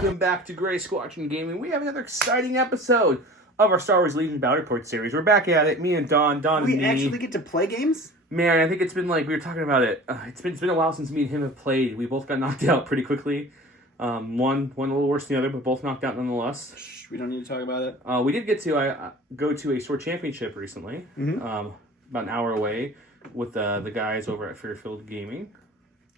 Welcome back to Gray Squatching Gaming. We have another exciting episode of our Star Wars Legion Battle Report series. We're back at it, me and Don and me. We actually get to play games? Man, I think it's been like, we were talking about it, it's been a while since me and him have played. We both got knocked out pretty quickly. One a little worse than the other, but both knocked out nonetheless. Shh, we don't need to talk about it. We did get to go to a Sword Championship recently, about an hour away, with the guys over at Fairfield Gaming.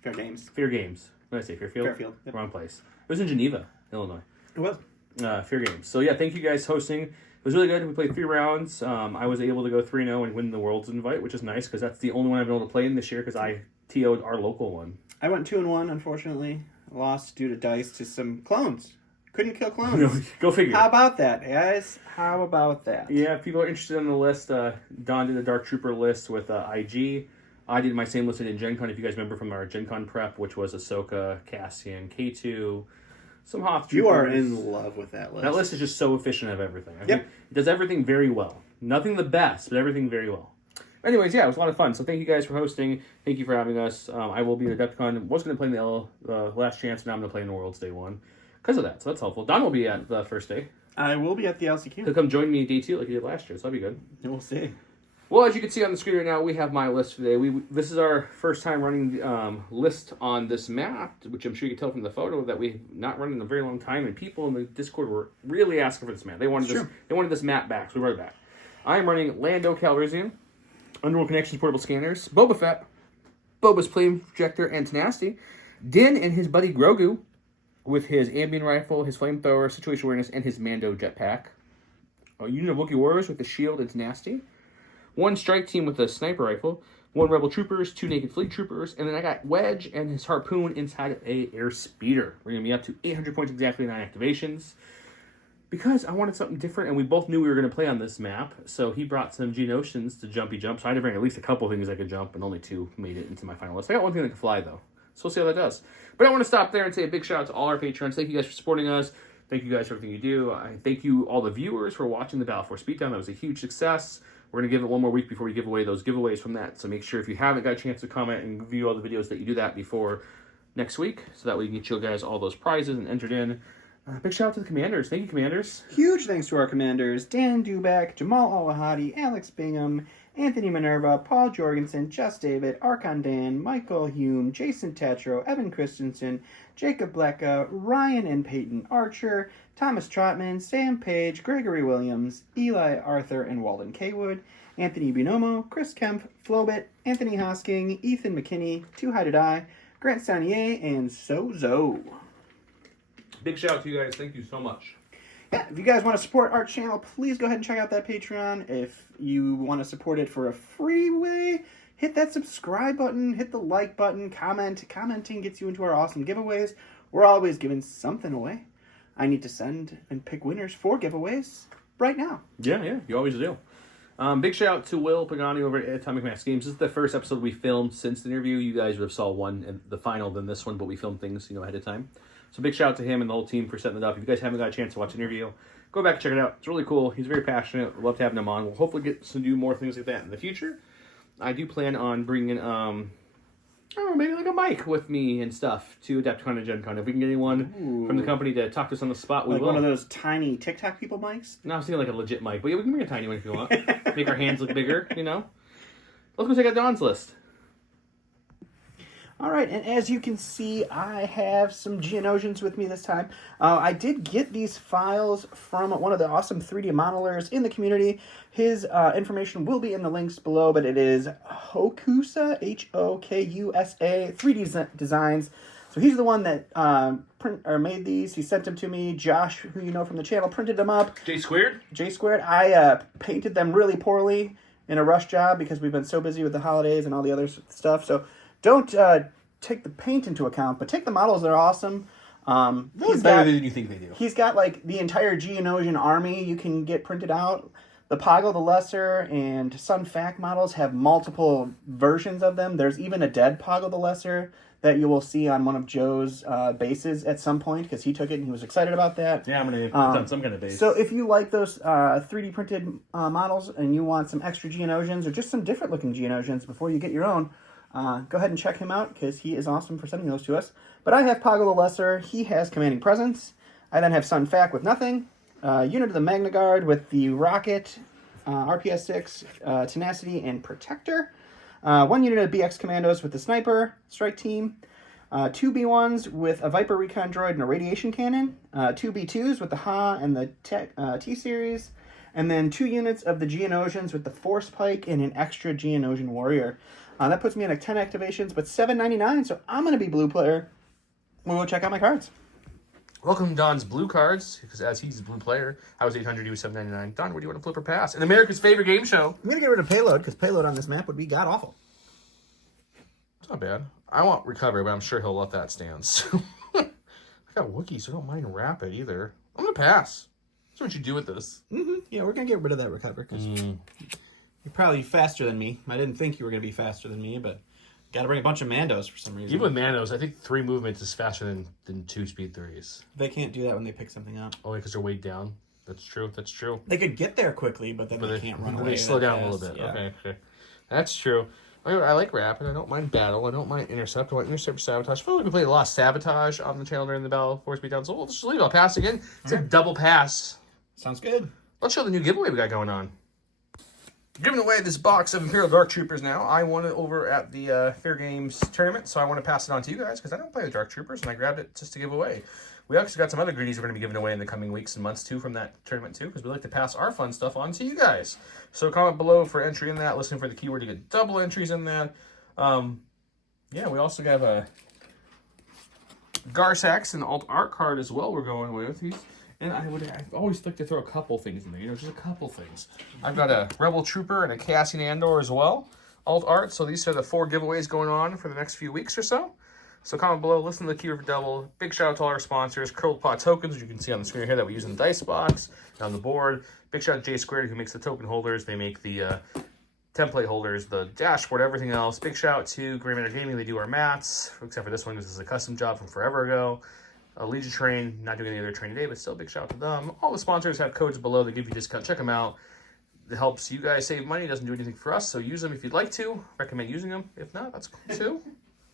Fair Games. Fair Games. What did I say? Fairfield? Fairfield. Yep. Wrong place. It was in Geneva, Illinois. It was. Fair Games. So yeah, thank you guys hosting. It was really good. We played 3 rounds. I was able to go 3-0 and win the World's Invite, which is nice because that's the only one I've been able to play in this year because I TO'd our local one. I went 2-1, unfortunately. Lost due to dice to some clones. Couldn't kill clones. Go figure. How about that, guys? How about that? Yeah, if people are interested in the list, Don did a Dark Trooper list with IG. I did my same list in Gen Con, if you guys remember from our Gen Con prep, which was Ahsoka, Cassian, K2, some Hoth Troopers. You are in love with that list. That list is just so efficient of everything. I think it does everything very well. Nothing the best, but everything very well. Anyways, yeah, it was a lot of fun. So thank you guys for hosting. Thank you for having us. I will be at Adepticon. Was going to play in the Last Chance, now I'm going to play in the World's Day 1. Because of that, so that's helpful. Don will be at the first day. I will be at the LCQ. He'll come join me day 2 like he did last year, so that'll be good. We'll see. Well, as you can see on the screen right now, we have my list for today. This is our first time running the list on this map, which I'm sure you can tell from the photo that we've not run in a very long time, and people in the Discord were really asking for this map. They wanted this map back, so we brought it back. I am running Lando Calrissian, Underworld Connections Portable Scanners, Boba Fett, Boba's Flame Projector and Tenacity, Din and his buddy Grogu with his Ambient Rifle, his Flamethrower, Situation Awareness, and his Mando Jetpack. A unit of Wookiee Warriors with the Shield and Tenacity. 1 Strike Team with a Sniper Rifle. 1 Rebel Troopers, 2 Naked Fleet Troopers, and then I got Wedge and his Harpoon inside of a Air Speeder. We're going to be up to 800 points exactly, 9 activations. Because I wanted something different, and we both knew we were going to play on this map, so he brought some Geonosis to jumpy jump. So I had to bring at least a couple things I could jump, and only 2 made it into my final list. I got 1 thing that can fly, though. So we'll see how that does. But I want to stop there and say a big shout out to all our patrons. Thank you guys for supporting us. Thank you guys for everything you do. I thank you, all the viewers, for watching the Battle Force Beatdown. That was a huge success. We're going to give it 1 more week before we give away those giveaways from that. So make sure if you haven't got a chance to comment and view all the videos that you do that before next week. So that way we can get you guys all those prizes and entered in. Big shout out to the commanders. Thank you, commanders. Huge thanks to our commanders, Dan Dubak, Jamal Al-Wahadi, Alex Bingham, Anthony Minerva, Paul Jorgensen, Just David, Archon Dan, Michael Hume, Jason Tatro, Evan Christensen, Jacob Blecka, Ryan and Peyton Archer, Thomas Trotman, Sam Page, Gregory Williams, Eli Arthur and Walden Kaywood, Anthony Binomo, Chris Kemp, Flobit, Anthony Hosking, Ethan McKinney, Too High to Die, Grant Sanier, and Sozo. Big shout out to you guys. Thank you so much. Yeah, if you guys want to support our channel, please go ahead and check out that Patreon. If you want to support it for a free way, hit that subscribe button, hit the like button, comment. Commenting gets you into our awesome giveaways. We're always giving something away. I need to send and pick winners for giveaways right now. Yeah, you always do. Big shout out to Will Pagani over at Atomic Max Games. This is the first episode we filmed since the interview. You guys would have saw one in the final than this one, but we filmed things, ahead of time. So big shout out to him and the whole team for setting it up. If you guys haven't got a chance to watch the interview, go back and check it out. It's really cool. He's very passionate. We'd love to have him on. We'll hopefully get to do more things like that in the future. I do plan on bringing, maybe like a mic with me and stuff to Adepticon and Gen Con. If we can get anyone from the company to talk to us on the spot, we will. Like one of those tiny TikTok people mics? No, I was thinking like a legit mic. But yeah, we can bring a tiny one if you want. Make our hands look bigger, Let's go check out Don's list. All right, and as you can see, I have some Geonosians with me this time. I did get these files from one of the awesome 3D modelers in the community. His information will be in the links below, but it is Hokusa, Hokusa 3D Designs. So he's the one that made these. He sent them to me. Josh, who you know from the channel, printed them up. J Squared? J Squared. I painted them really poorly in a rush job because we've been so busy with the holidays and all the other stuff. So don't take the paint into account, but take the models. They're awesome. He's better than you think they do. He's got like the entire Geonosian army you can get printed out. The Poggle the Lesser and Sun Fac models have multiple versions of them. There's even a dead Poggle the Lesser that you will see on one of Joe's bases at some point because he took it and he was excited about that. Yeah, I'm going to put on some kind of base. So if you like those 3D printed models and you want some extra Geonosians or just some different looking Geonosians before you get your own, go ahead and check him out because he is awesome for sending those to us. But I have Poggle the Lesser. He has Commanding Presence. I then have Sun Fac with nothing. Unit of the Magna Guard with the Rocket, RPS 6, Tenacity, and Protector. 1 unit of BX Commandos with the Sniper Strike Team. 2 B1s with a Viper Recon Droid and a Radiation Cannon. 2 B2s with the Ha and the T-Series. And then 2 units of the Geonosians with the Force Pike and an extra Geonosian Warrior. That puts me at 10 activations, but $7.99, so I'm going to be blue player. We'll go check out my cards. Welcome Don's blue cards, because as he's a blue player, I was 800, he was $7.99. Don, what do you want to flip or pass? In America's favorite game show. I'm going to get rid of Payload, because Payload on this map would be god-awful. It's not bad. I want Recovery, but I'm sure he'll let that stand. So I got Wookiee, so I don't mind Rapid either. I'm going to pass. That's what you do with this. Mm-hmm. Yeah, we're going to get rid of that Recover, because you're probably faster than me. I didn't think you were going to be faster than me, but got to bring a bunch of Mandos for some reason. Even with Mandos, I think 3 movements is faster than 2 speed 3s. They can't do that when they pick something up. Oh, because they're weighed down? That's true. That's true. They could get there quickly, but then they can't run away. They slow down fast. a little bit. Yeah. Okay. That's true. I like Rapid. I don't mind Battle. I don't mind Intercept. I want Intercept for Sabotage. I feel like we played a lot of Sabotage on the channel during the Battle Force Beatdown, so we'll just leave it. I'll pass again. It's a double pass. Sounds good. Let's show the new giveaway we got going on. Giving away this box of Imperial Dark Troopers now. I won it over at the Fair Games tournament, so I want to pass it on to you guys because I don't play the Dark Troopers, and I grabbed it just to give away. We actually got some other goodies we're going to be giving away in the coming weeks and months, too, from that tournament, too, because we like to pass our fun stuff on to you guys. So comment below for entry in that. Listen for the keyword to get double entries in that. Yeah, we also have a Garsax and Alt Art card as well we're going away with these. And I always like to throw a couple things in there, just a couple things. I've got a Rebel Trooper and a Cassian Andor as well, Alt Art. So these are the 4 giveaways going on for the next few weeks or so. So comment below, listen to the keyword for double. Big shout out to all our sponsors, Curled Pot Tokens, which you can see on the screen here that we use in the dice box, and on the board. Big shout out to J Squared, who makes the token holders. They make the template holders, the dashboard, everything else. Big shout out to Gray Matter Gaming. They do our mats, except for this one. This is a custom job from forever ago. Legion Train, not doing any other train today, but still big shout out to them. All the sponsors have codes below that give you discount. Check them out. It helps you guys save money. It doesn't do anything for us, so use them if you'd like to. Recommend using them. If not, that's cool too.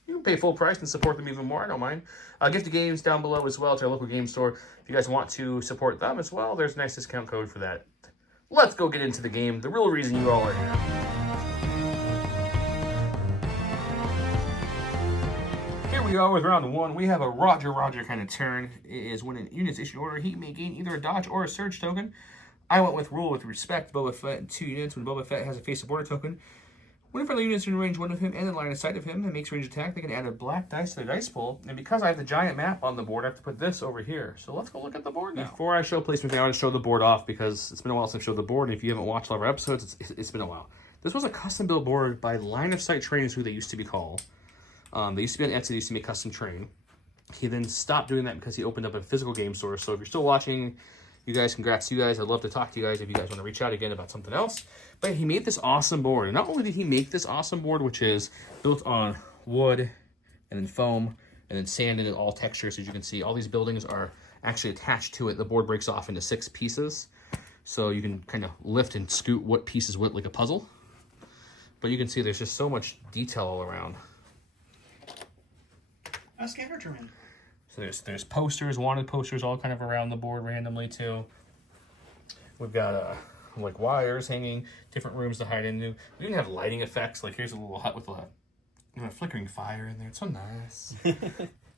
You can pay full price and support them even more. I don't mind. Gift of games down below as well to our local game store. If you guys want to support them as well, there's a nice discount code for that. Let's go get into the game. The real reason you all are here. Here we are with round 1. We have a Roger kind of turn. It is when an unit's issued order, he may gain either a dodge or a surge token. I went with Rule with Respect, Boba Fett, and 2 units. When Boba Fett has a face of order token, when friendly units are in range 1 of him and in line of sight of him and makes range attack, they can add a black dice to their dice pool. And because I have the giant map on the board, I have to put this over here. So let's go look at the board now. Before I show placement, I want to show the board off because it's been a while since I've showed the board. And if you haven't watched all of our episodes, it's been a while. This was a custom built board by Line of Sight Trainers, who they used to be called. They used to be on Etsy. They used to make custom train. He then stopped doing that because he opened up a physical game store. So if you're still watching, you guys, congrats to you guys. I'd love to talk to you guys if you guys want to reach out again about something else. But he made this awesome board. And not only did he make this awesome board, which is built on wood and then foam and then sand and all textures, as you can see. All these buildings are actually attached to it. The board breaks off into 6 pieces. So you can kind of lift and scoot what piece is what, like a puzzle. But you can see there's just so much detail all around. A scavenger man. So there's posters, wanted posters, all kind of around the board randomly too. We've got like wires hanging, different rooms to hide into. We even have lighting effects. Like here's a little hut with a flickering fire in there. It's so nice.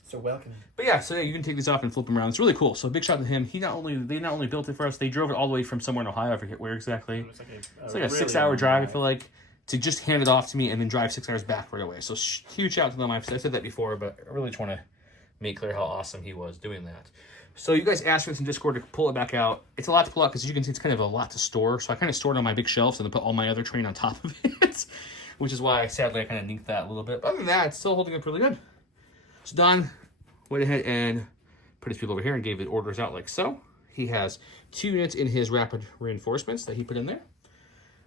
So welcoming. But yeah, so you can take these off and flip them around. It's really cool. So big shout out to him. They not only built it for us, they drove it all the way from somewhere in Ohio. I forget where exactly. It's like a really 6-hour drive. I feel like, to just hand it off to me and then drive 6 hours back right away. So huge shout out to them. I've said that before, but I really just want to make clear how awesome he was doing that. So you guys asked me in Discord to pull it back out. It's a lot to pull out because, as you can see, it's kind of a lot to store. So I kind of stored it on my big shelves and then put all my other train on top of it, which is why, sadly, I kind of nenked that a little bit. But other than that, it's still holding up really good. So Don went ahead and put his people over here and gave the orders out like so. He has 2 units in his rapid reinforcements that he put in there.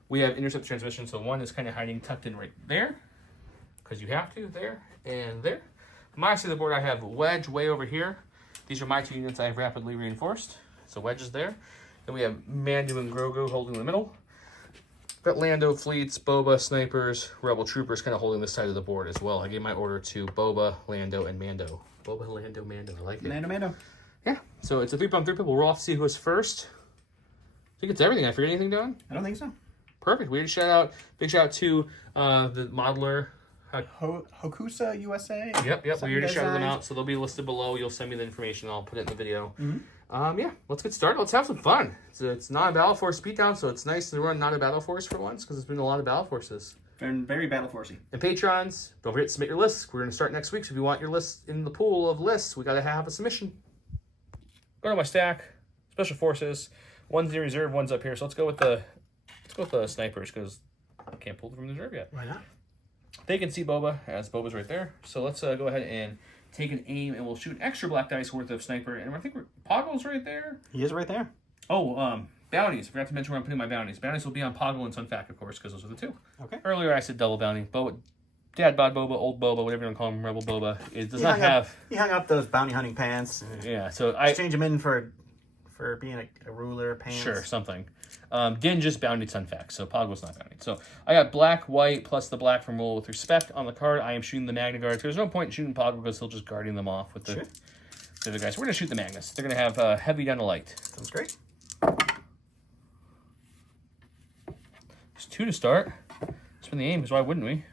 We have intercept transmission, so one is kind of hiding tucked in right there, because you have to, there and there. My side of the board, I have Wedge way over here. These are my 2 units I have rapidly reinforced. So Wedge is there. Then we have Mandu and Grogu holding the middle. Got Lando, Fleets, Boba, Snipers, Rebel Troopers kind of holding this side of the board as well. I gave my order to Boba, Lando, and Mando. Boba, Lando, Mando. I like it. Mando. Yeah. So it's a 3-pump, 3 people. We'll off to see who is first. I think it's everything. I forget anything, Don? I don't think so. Perfect. We just big shout out to the modeler. Hokusa USA. Yep. We already shouted them out, so they'll be listed below. You'll send me the information. I'll put it in the video. Yeah, let's get started. Let's have some fun. It's not a Battle Force beatdown, so it's nice to run not a Battle Force for once, because it's been a lot of Battle Forces. And very Battle Forcey. And patrons, don't forget to submit your lists. We're going to start next week, so if you want your list in the pool of lists, we got to have a submission. Go to my stack. Special Forces. One's in reserve, one's up here. So let's go with the snipers, because I can't pull them from the reserve yet. Why not? They can see Boba, as Boba's right there. So let's go ahead and take an aim, and we'll shoot an extra black dice worth of sniper. And I think Poggle's right there. He is right there. Oh, bounties. Forgot to mention where I'm putting my bounties. Bounties will be on Poggle and Sunfac, of course, because those are the two. Okay. Earlier I said double bounty. Boba, Dad Bod Boba, Old Boba, whatever you want to call him, Rebel Boba. It does not have... He hung up those bounty hunting pants. Yeah, so I... Exchange them in for being a ruler pants. Sure, something. Din just bountied Sunfac, so Poggle's not bountied. So I got black, white, plus the black from Roll with Respect on the card. I am shooting the Magna Guards. There's no point in shooting Poggle because he'll just guarding them off with the other guys. So we're going to shoot the Magnus. They're going to have heavy down to light. Sounds great. There's 2 to start. That's when the aim is. Why wouldn't we?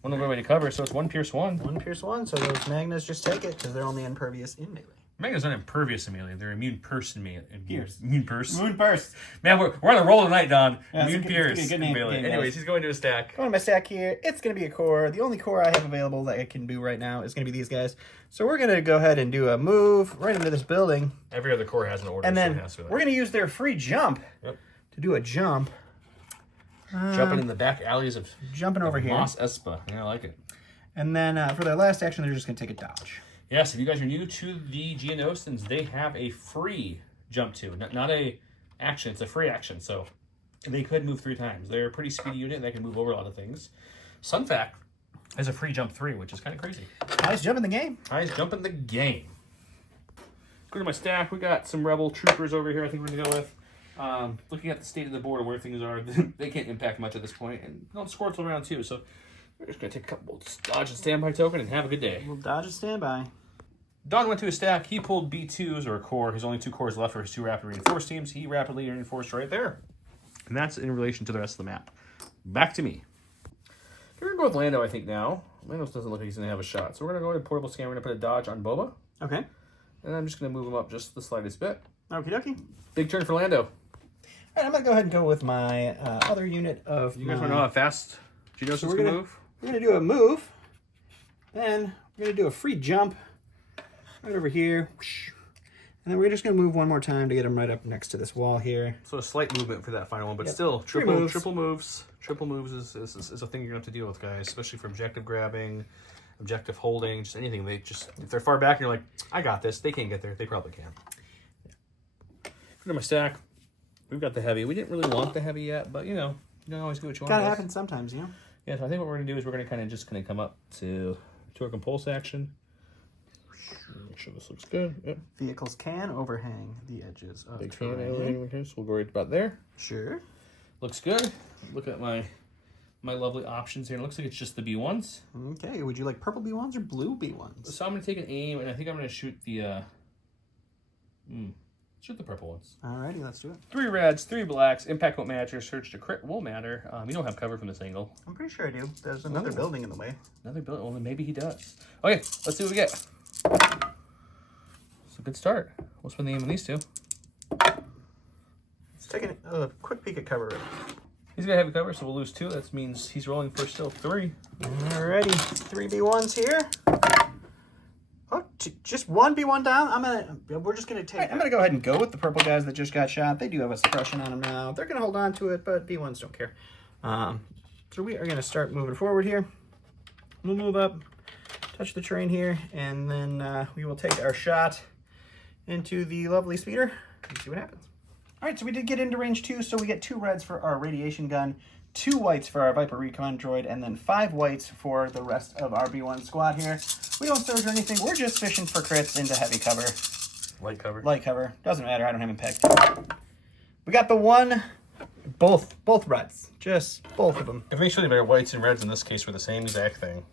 One will go away to cover, so it's 1 pierce 1. 1 pierce 1, so those Magnus just take it because they're only impervious in melee. Magnus aren't impervious in melee. They're immune pierce in melee. Pierce. Immune pierce. Moon Burst. Man, we're on a roll tonight, Don. Yeah, Immune pierce. Good name, melee. Anyways, he's going to a stack. Going to my stack here. It's going to be a core. The only core I have available that I can do right now is going to be these guys. So we're going to go ahead and do a move right into this building. Every other core has an order. And then so it has to be we're going to use their free jump to do a jump. Jumping in the back alleys of jumping over here. Mos Espa. Yeah, I like it. And then for their last action, they're just going to take a dodge. Yes, if you guys are new to the Geonosis, they have a free jump to. Not a action, it's a free action. So they could move 3 times. They're a pretty speedy unit, and they can move over a lot of things. Sunfac has a free jump 3, which is kind of crazy. Highest jump in the game. Highest jump in the game. Go to my stack. We got some Rebel troopers over here I think we're going to go with. Looking at the state of the board and where things are, they can't impact much at this point. And don't score till round 2, so we're just going to take a couple dodge and standby token and have a good day. We'll dodge and standby. Don went to his stack. He pulled B2s, or a core. His only 2 cores left for his 2 rapid reinforced teams. He rapidly reinforced right there. And that's in relation to the rest of the map. Back to me. We're going to go with Lando, I think, now. Lando doesn't look like he's going to have a shot. So we're going to go with portable scan. We're going to put a dodge on Boba. Okay. And I'm just going to move him up just the slightest bit. Okie dokie. Big turn for Lando. All right, I'm going to go ahead and go with my other unit of... You guys want to know how fast Geonosis can move? We're going to do a move. Then we're going to do a free jump right over here. And then we're just going to move one more time to get him right up next to this wall here. So a slight movement for that final one, but still, triple moves. Triple moves is a thing you're going to have to deal with, guys, especially for objective grabbing, objective holding, just anything. They just, if they're far back and you're like, I got this, they can't get there. They probably can. Go to my stack. We've got the heavy. We didn't really want the heavy yet, but, you know, you don't always do what you want. Gotta happen sometimes, you know? Yeah, so I think what we're going to do is we're going to kind of just come up to our compulse action. Make sure this looks good. Yep. Vehicles can overhang the edges of Big terrain. fan over here, so we'll go right about there. Sure. Looks good. Look at my lovely options here. It looks like it's just the B1s. Okay, would you like purple B1s or blue B1s? So I'm going to take an aim, and I think I'm going to shoot the... shoot the purple ones. Alrighty, let's do it. 3 reds, 3 blacks. Impact won't matter. Search to crit will matter. You don't have cover from this angle. I'm pretty sure I do. There's another building in the way. Another building? Well, then maybe he does. Okay, let's see what we get. It's a good start. We'll spend the aim on these 2. Let's take a quick peek at cover. He's going to have a cover, so we'll lose 2. That means he's rolling for still 3. Alrighty, 3 B1s here. Oh, just 1 B1 down. We're just gonna take. Right, I'm gonna go ahead and go with the purple guys that just got shot. They do have a suppression on them now. They're gonna hold on to it, but B1s don't care. So we are gonna start moving forward here. We'll move up, touch the terrain here, and then we will take our shot into the lovely speeder and see what happens. All right, so we did get into range 2, so we get 2 reds for our radiation gun, 2 whites for our Viper Recon droid, and then 5 whites for the rest of our B1 squad here. We don't surge or anything. We're just fishing for crits into heavy cover. Light cover. Light cover. Doesn't matter. I don't have him pegged. We got the one, both reds. Just both of them. Eventually, their whites and reds in this case were the same exact thing.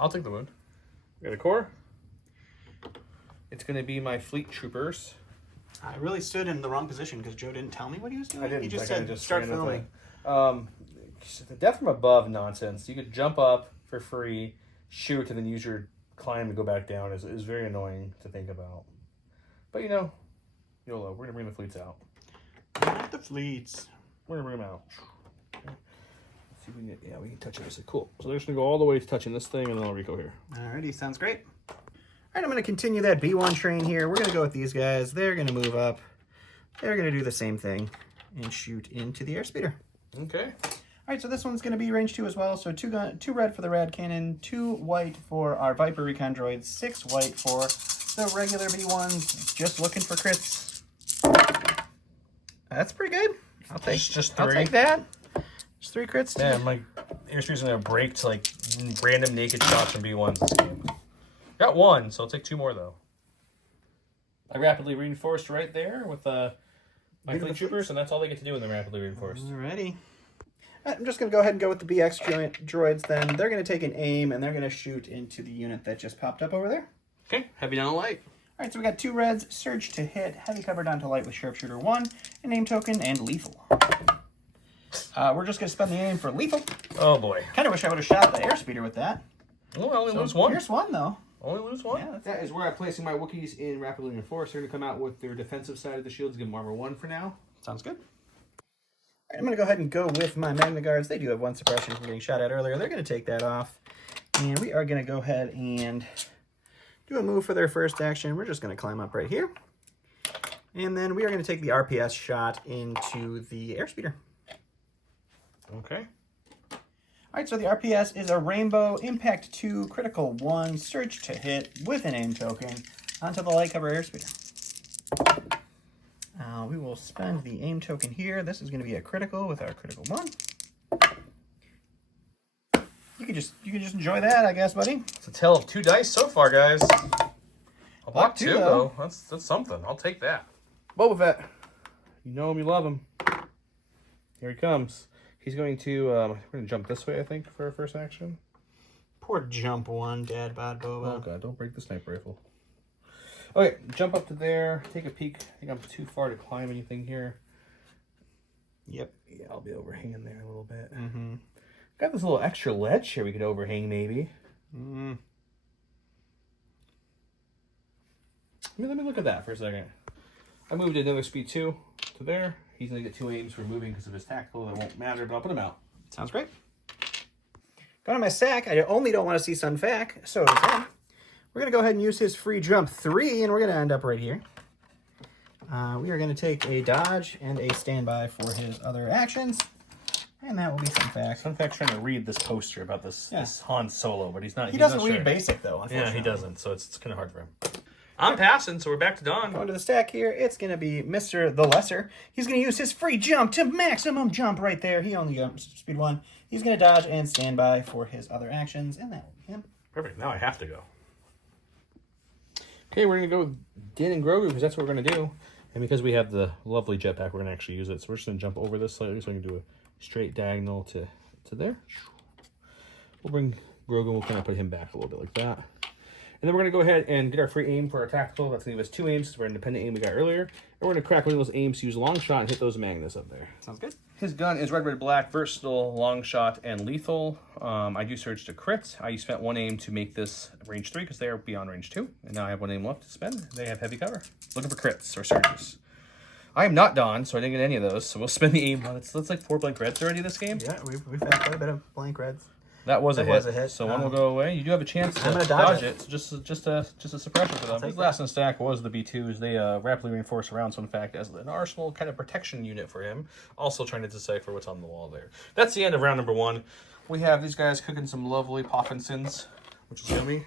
I'll take the wound. We got a core. it's going to be my Fleet Troopers. I really stood in the wrong position because Joe didn't tell me what he was doing. I didn't. He just I kinda said, just start ran with filming. The death from above nonsense. You could jump up for free, shoot, and then use your climb to go back down is very annoying to think about. But you know, YOLO, we're going to bring the fleets out. Not the fleets. We're going to bring them out. Okay. Let's see if we can get, yeah, we can touch it. Cool. So they're just going to go all the way to touching this thing, and then I'll Rico here. Alrighty, sounds great. Alright, I'm going to continue that B1 train here. We're going to go with these guys. They're going to move up. They're going to do the same thing and shoot into the airspeeder. Okay. Alright, so this one's going to be range 2 as well. So 2 red for the rad cannon, 2 white for our Viper recon droids, 6 white for the regular B1s. Just looking for crits. That's pretty good. I'll take just 3. I'll take that. Just 3 crits. Yeah, my airspeeder's going to break to like random naked shots from B1s this game. Got 1, so I'll take 2 more though. I rapidly reinforced right there with my Fleet Troopers, and that's all they get to do when they're rapidly reinforced. Alrighty. I'm just going to go ahead and go with the BX droids then. They're going to take an aim, and they're going to shoot into the unit that just popped up over there. Okay, heavy down to light. Alright, so we got 2 reds, surge to hit, heavy cover down to light with sharpshooter 1, an aim token, and lethal. We're just going to spend the aim for lethal. Oh boy. Kind of wish I would have shot the airspeeder with that. Well, I only lose 1. Here's 1, though. Only lose 1? Yeah, that is where I'm placing my Wookiees in rapidly reinforced. They're going to come out with their defensive side of the shields, give them armor 1 for now. Sounds good. Alright, I'm going to go ahead and go with my Magna Guards. They do have 1 suppression from getting shot at earlier. They're going to take that off. And we are going to go ahead and do a move for their first action. We're just going to climb up right here. And then we are going to take the RPS shot into the airspeeder. Okay. Alright, so the RPS is a Rainbow Impact 2 Critical 1 Surge to hit with an aim token onto the light cover airspeeder. We will spend the aim token here. This is going to be a critical with our critical 1. You can just enjoy that, I guess, buddy. It's a tale of 2 dice so far, guys. I'll block 2 though. That's something. I'll take that. Boba Fett. You know him, you love him. Here he comes. He's going to, we're going to jump this way, I think, for our first action. Poor jump 1, Dad Bod Boba. Oh god, don't break the sniper rifle. Okay, jump up to there, take a peek. I think I'm too far to climb anything here. Yep. Yeah, I'll be overhanging there a little bit. Mm-hmm. Got this little extra ledge here we could overhang, maybe. Mm. Let me look at that for a second. I moved another speed 2 to there. He's going to get 2 aims for moving because of his tactical. That won't matter, but I'll put him out. Sounds great. Going to my sack. I only don't want to see Sun Fac, so is him. We're going to go ahead and use his free jump 3, and we're going to end up right here. We are going to take a dodge and a standby for his other actions, and that will be Sun Fac. Sun Fac's trying to read this poster about this Han Solo, but he's not. He doesn't read basic, though, unfortunately. Yeah, he doesn't, so it's kind of hard for him. I'm passing, so we're back to Don. Going to the stack here, it's going to be Mr. the Lesser. He's going to use his free jump to maximum jump right there. He only got speed 1. He's going to dodge and standby for his other actions, and that will be him. Perfect. Now I have to go. Okay, we're going to go with Din and Grogu because that's what we're going to do. And because we have the lovely jetpack, we're going to actually use it. So we're just going to jump over this slightly so we can do a straight diagonal to there. We'll bring Grogu, we'll kind of put him back a little bit like that. And then we're going to go ahead and get our free aim for our tactical. That's going to give us 2 aims for our independent aim we got earlier. And we're going to crack one of those aims to use a long shot and hit those magnets up there. Sounds good. His gun is red, red, black, versatile, long shot, and lethal. I do surge to crit. I spent 1 aim to make this range 3 because they are beyond range 2. And now I have 1 aim left to spend. They have heavy cover. Looking for crits or surges. I am not Don, so I didn't get any of those. So we'll spend the aim. That's like 4 blank reds already this game. Yeah, we've had quite a bit of blank reds. That was a hit. So 1 will go away. You do have a chance to dodge it. So just a suppression for them. His last in stack was the B2s. They rapidly reinforce around, so in fact, as an arsenal kind of protection unit for him. Also trying to decipher what's on the wall there. That's the end of round number 1. We have these guys cooking some lovely Poffinsons, which is yummy.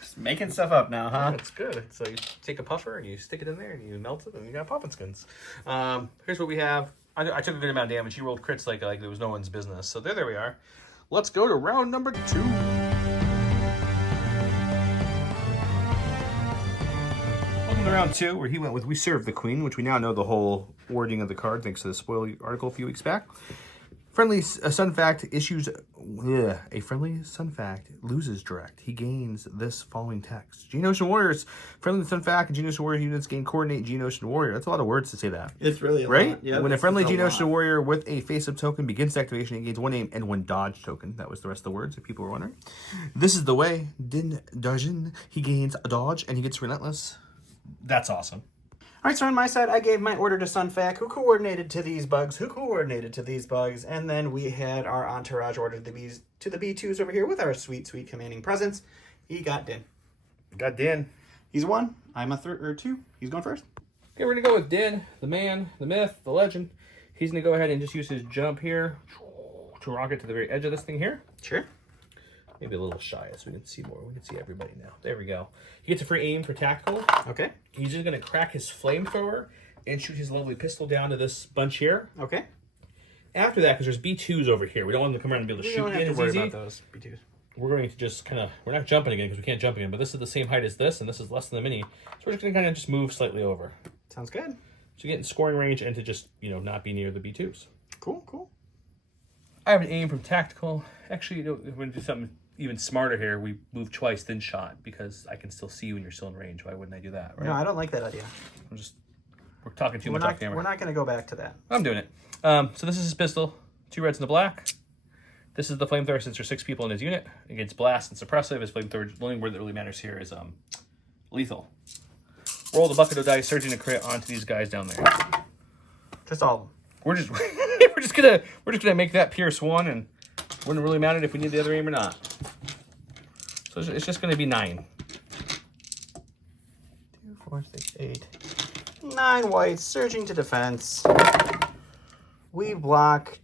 Just making stuff up now, huh? It's good. So you take a puffer and you stick it in there and you melt it and you got Poffinskins. Here's what we have. I took a good amount of damage. He rolled crits like there was no one's business. So there we are. Let's go to round number 2. Welcome to round 2, where he went with We Serve the Queen, which we now know the whole wording of the card, thanks to the spoiler article a few weeks back. Friendly Sun Fact issues A friendly Sun Fact loses direct. He gains this following text. Geonosis Warriors, friendly Sun Fact, and Geonosis Warrior units gain coordinate Geonosis Warrior. That's a lot of words to say that. It's really a right? lot. Yeah, when a friendly Geonosis Warrior with a face-up token begins activation, it gains 1 aim and 1 dodge token. That was the rest of the words, if people were wondering. This is the way. Din Dajin, he gains a dodge and he gets relentless. That's awesome. All right, so on my side, I gave my order to Sunfac, who coordinated to these bugs, and then we had our entourage order to the B2s over here with our sweet, sweet commanding presence. He got Din. Got Din. He's 1. I'm a 2. He's going first. Okay, we're going to go with Din, the man, the myth, the legend. He's going to go ahead and just use his jump here to rocket to the very edge of this thing here. Sure. Maybe a little shy so we can see more. We can see everybody now. There we go. He gets a free aim for tactical. Okay. He's just going to crack his flamethrower and shoot his lovely pistol down to this bunch here. Okay. After that, because there's B2s over here, we don't want them to come around and be able to shoot in as easy. About those B2s. We're going to just kind of, we're not jumping again because we can't jump again, but this is the same height as this, and this is less than the mini. So we're just going to kind of just move slightly over. Sounds good. To get in scoring range and to just, not be near the B2s. Cool, cool. I have an aim from tactical. Actually, we're going to do something even smarter here. We move twice, then shot, because I can still see you when you're still in range. Why wouldn't I do that, right? No, I don't like that idea. We're talking too much off camera. We're not going to go back to that. I'm doing it. So this is his pistol. 2 reds and a black. This is the flamethrower since there's 6 people in his unit. Against blast and suppressive, his flamethrower, the only word that really matters here is lethal. Roll the bucket of dice, surging a crit onto these guys down there. Just all of them. We're just gonna make that pierce 1, and wouldn't really matter if we need the other aim or not. So it's just gonna be 9. 2, 4, 6, 8. 9 whites, surging to defense. We block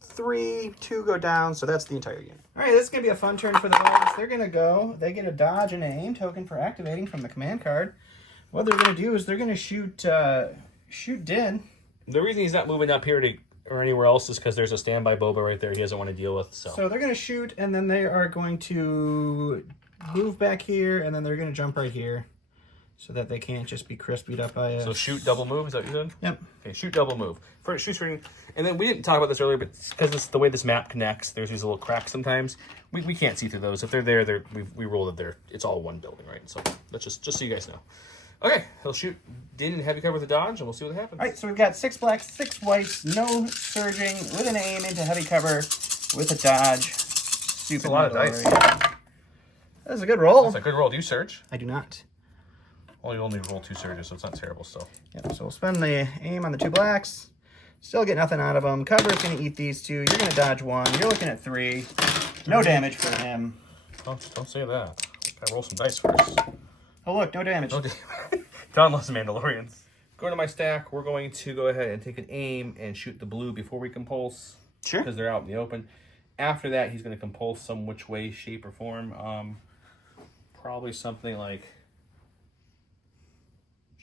3, 2 go down, so that's the entire unit. All right, this is going to be a fun turn for the bugs. They're going to go, they get a dodge and an aim token for activating from the command card. What they're going to do is they're going to shoot Din. The reason he's not moving up here or anywhere else is because there's a standby boba right there he doesn't want to deal with. So they're going to shoot, and then they are going to move back here, and then they're going to jump right here. So that they can't just be crispied up by a... So shoot, double move, is that what you said? Yep. Okay, shoot, double move. First, shoot, shooting. And then we didn't talk about this earlier, but because the way this map connects, there's these little cracks sometimes. We can't see through those. If they're there, we roll it there. It's all one building, right? So that's just so you guys know. Okay, he'll shoot Din and heavy cover with a dodge, and we'll see what happens. All right, so we've got 6 blacks, 6 whites, no surging, with an aim into heavy cover, with a dodge. That's a lot of dice. That's a good roll. That's a good roll. Do you surge? I do not. Well, you only roll 2 surges, so it's not terrible still. Yep, so we'll spend the aim on the 2 blacks. Still get nothing out of them. Cover's going to eat these 2. You're going to dodge 1. You're looking at 3. No damage for him. Don't say that. Gotta roll some dice first. Oh, look, no damage. Don loves Mandalorians. Going to my stack, we're going to go ahead and take an aim and shoot the blue before we compulse. Sure. Because they're out in the open. After that, he's going to compulse some which way, shape, or form. Probably something like...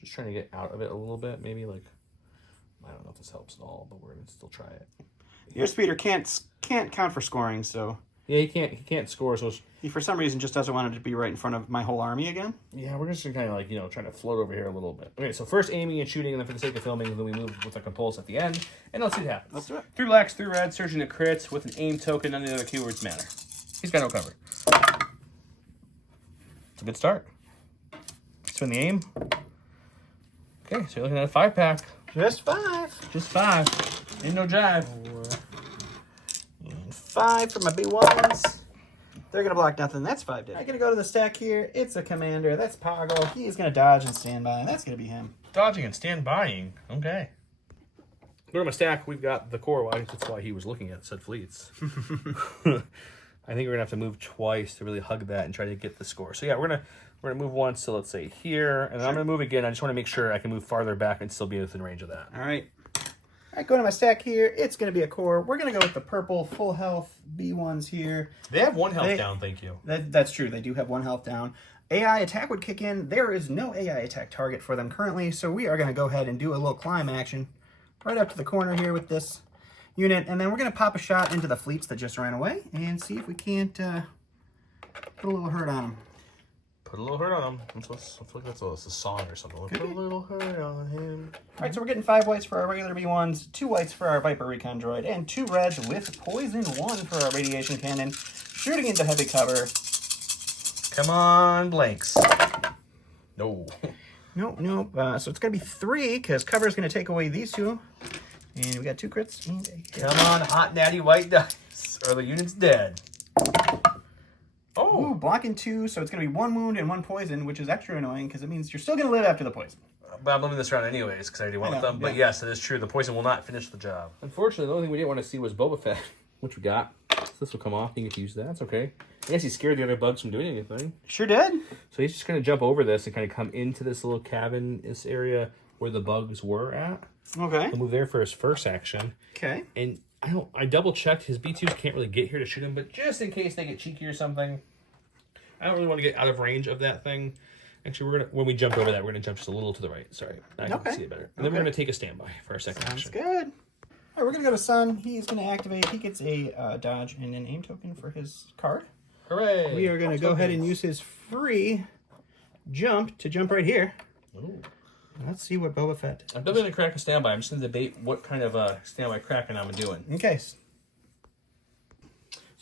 Just trying to get out of it a little bit, maybe like, I don't know if this helps at all, but we're gonna still try it. Your speeder can't count for scoring, so yeah, he can't score, so he for some reason just doesn't want it to be right in front of my whole army again. Yeah, we're just kind of like trying to float over here a little bit. Okay, so first aiming and shooting, and then for the sake of filming, then we move with a compulse at the end, and let's see what happens. Let's do it. 3 blacks, 3 reds, surging to crits with an aim token. None of the other keywords matter. He's got no cover. It's a good start. Spin the aim. Okay, so you're looking at a 5-pack. Just 5. Just 5. Ain't no jive. 5 for my B1s. They're going to block nothing. That's 5 damage. I'm going to go to the stack here. It's a commander. That's Poggle. He's going to dodge and stand by, and that's going to be him. Dodging and stand buying. Okay. Go to my stack. We've got the core. Well, that's why he was looking at said fleets. I think we're going to have to move twice to really hug that and try to get the score. So yeah, we're gonna move once, so let's say here, and then I'm gonna move again. I just want to make sure I can move farther back and still be within range of that. All right. All right, going to my stack here. It's gonna be a core. We're gonna go with the purple full health B1s here. They have 1 health down, thank you. That's true. They do have 1 health down. AI attack would kick in. There is no AI attack target for them currently, so we are gonna go ahead and do a little climb action right up to the corner here with this unit, and then we're gonna pop a shot into the fleets that just ran away and see if we can't put a little hurt on them. Put a little hurt on him. That's a song or something. Put a little hurt on him. All right, so we're getting 5 whites for our regular B1s, 2 whites for our Viper Recon Droid, and 2 reds with Poison 1 for our Radiation Cannon, shooting into heavy cover. Come on, blanks. No. Nope. So it's going to be 3, because cover is going to take away these 2. And we got 2 crits and a hit. Come on, hot natty white dice, or the unit's dead. Ooh, blocking 2, so it's going to be 1 wound and 1 poison, which is extra annoying, because it means you're still going to live after the poison. But I'm living this round anyways, because I already went with them. But yes, it is true. The poison will not finish the job. Unfortunately, the only thing we didn't want to see was Boba Fett, which we got. So this will come off. You can get to use that. It's okay. I guess he scared the other bugs from doing anything. Sure did. So he's just going to jump over this and kind of come into this little cabin, this area where the bugs were at. Okay. He'll move there for his first action. Okay. And I double checked. His B2s can't really get here to shoot him, but just in case they get cheeky or something, I don't really want to get out of range of that thing. Actually, when we jump over that, we're gonna jump just a little to the right. Sorry, I can see it better. And then we're gonna take a standby for our second action. Sounds good. All right, we're gonna go to Sun. He's gonna activate. He gets a dodge and an aim token for his card. Hooray! We are gonna go ahead and use his free jump to jump right here. Ooh. Let's see what Boba Fett. I'm definitely gonna crack a standby. I'm just gonna debate what kind of standby cracking I'm doing. Okay. So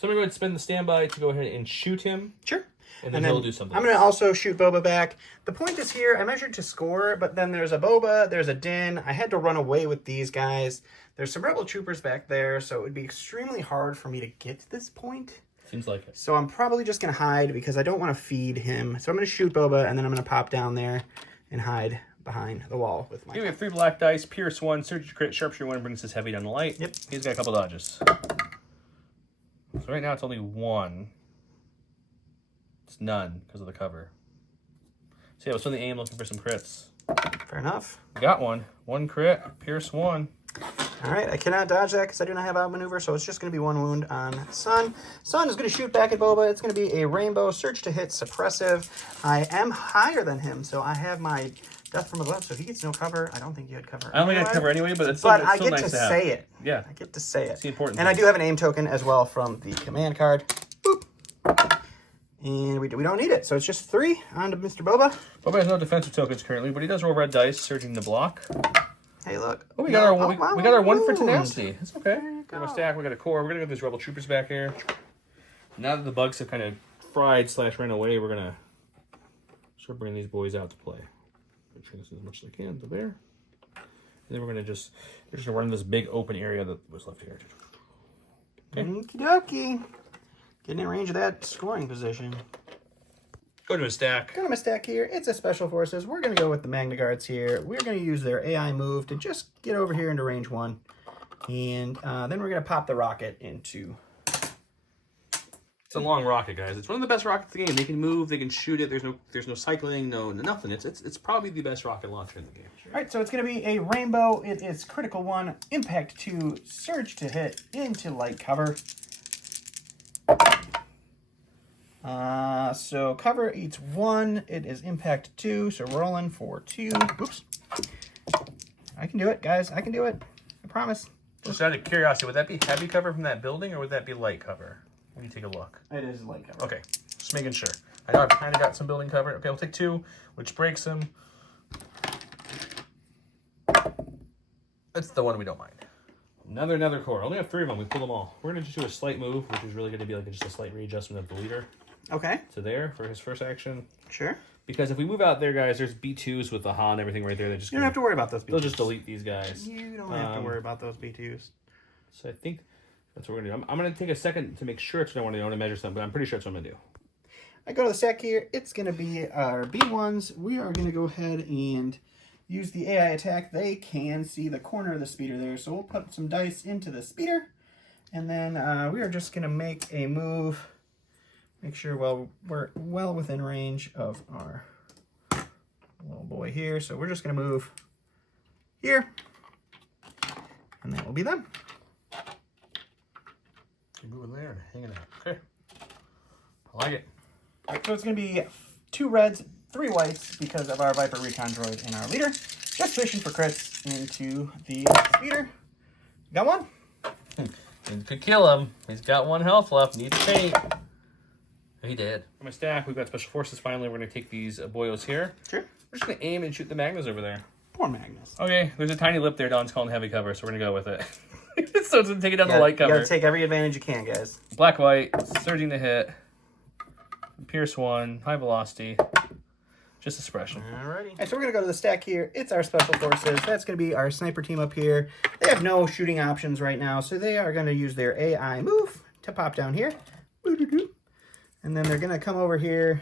I'm gonna go ahead and spend the standby to go ahead and shoot him. Sure. And then he'll do something. I'm going to also shoot Boba back. The point is here, I measured to score, but then there's a Boba, there's a Din. I had to run away with these guys. There's some Rebel troopers back there, so it would be extremely hard for me to get to this point. Seems like it. So I'm probably just going to hide because I don't want to feed him. So I'm going to shoot Boba, and then I'm going to pop down there and hide behind the wall with my... Here we have 3 black dice, Pierce 1, Surge crit, Sharpshooter 1, brings his heavy down the light. Yep. He's got a couple dodges. So right now it's only 1. It's none because of the cover. So yeah, I was on the aim looking for some crits. Fair enough. Got one. 1 crit, Pierce 1. All right, I cannot dodge that because I do not have outmaneuver, so it's just going to be 1 wound on Sun. Sun is going to shoot back at Boba. It's going to be a rainbow, search to hit, suppressive. I am higher than him, so I have my death from above, so if he gets no cover, I don't think you had cover. I don't think I had cover anyway, but it's still, but it's still I get nice to have. say it. Yeah. I get to say it. It's the important and thing. I do have an aim token as well from the command card. Boop. And we don't need it, so it's just 3 on to Mr. Boba. Boba has no defensive tokens currently, but he does roll red dice, surging the block. Hey, look. Oh, we got our we got our 1 for wound. tenacity. That's okay. you We got a go. stack. We got a core. We're gonna get these rebel troopers back here. Now that the bugs have kind of fried / ran away, we're gonna start bringing these boys out to play. Try this as much as I can to there. And then we're just gonna run in this big open area that was left here. Okay. Okie dokie. Getting in range of that scoring position. Go to a stack. Got my stack here. It's a Special Forces. We're going to go with the Magna Guards here. We're going to use their AI move to just get over here into range 1. And then we're going to pop the rocket into... It's a long rocket, guys. It's one of the best rockets in the game. They can move, they can shoot it. There's no cycling, no nothing. It's probably the best rocket launcher in the game. All right, so it's going to be a rainbow. It is critical 1, impact 2, surge to hit into light cover. So cover eats 1. It is impact 2, so rolling for 2. Oops. I can do it, guys. I can do it. I promise. Just out of curiosity, would that be heavy cover from that building, or would that be light cover? Let me take a look. It is light cover. Okay, just making sure. I know I've kind of got some building cover. Okay, we'll take 2, which breaks him. That's the one we don't mind. Another core. I only have 3 of them. We pull them all. We're going to just do a slight move, which is really going to be like just a slight readjustment of the leader. Okay. To there for his first action. Sure. Because if we move out there, guys, there's B2s with the Ha and everything right there. They're just You don't have to worry about those B2s. They'll just delete these guys. You don't have to worry about those B2s. So I think that's what we're going to do. I'm going to take a second to make sure it's what I want to do. I want to measure something, but I'm pretty sure it's what I'm going to do. I go to the stack here. It's going to be our B1s. We are going to go ahead and use the AI attack. They can see the corner of the speeder there. So we'll put some dice into the speeder. And then we are just going to make a move. Make sure we're well within range of our little boy here. So we're just going to move here. And that will be them. You're moving there and hanging out. Okay. I like it. All right, so it's going to be 2 reds, 3 whites because of our Viper Recon Droid and our leader. Just fishing for crits into the speeder. Got one? You could kill him. He's got 1 health left. Needs paint. He did. On my stack, we've got Special Forces. Finally, we're going to take these boyos here. Sure. We're just going to aim and shoot the Magnus over there. Poor Magnus. Okay, there's a tiny lip there. Don's calling heavy cover, so we're going to go with it. So it's going to take it down the light cover. You gotta take every advantage you can, guys. Black, white, surging to hit. Pierce 1, high velocity. Just a suppression. Alrighty. Alright, so we're going to go to the stack here. It's our Special Forces. That's going to be our sniper team up here. They have no shooting options right now, so they are going to use their AI move to pop down here. And then they're going to come over here,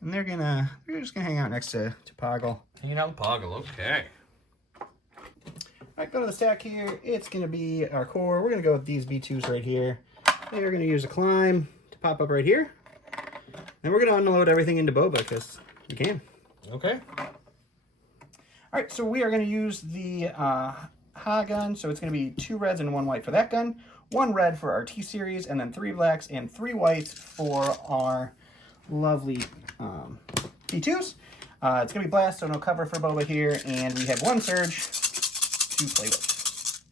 and they're just going to hang out next to Poggle. Hanging out with Poggle, okay. Alright, go to the stack here. It's going to be our core. We're going to go with these B2s right here. They're going to use a climb to pop up right here. Then we're going to unload everything into Boba because we can. Okay. Alright, so we are going to use the Ha gun. So it's going to be 2 reds and 1 white for that gun. 1 red for our T-Series, and then 3 blacks and 3 whites for our lovely B2s. It's going to be blast, so no cover for Boba here. And we have 1 surge to play with.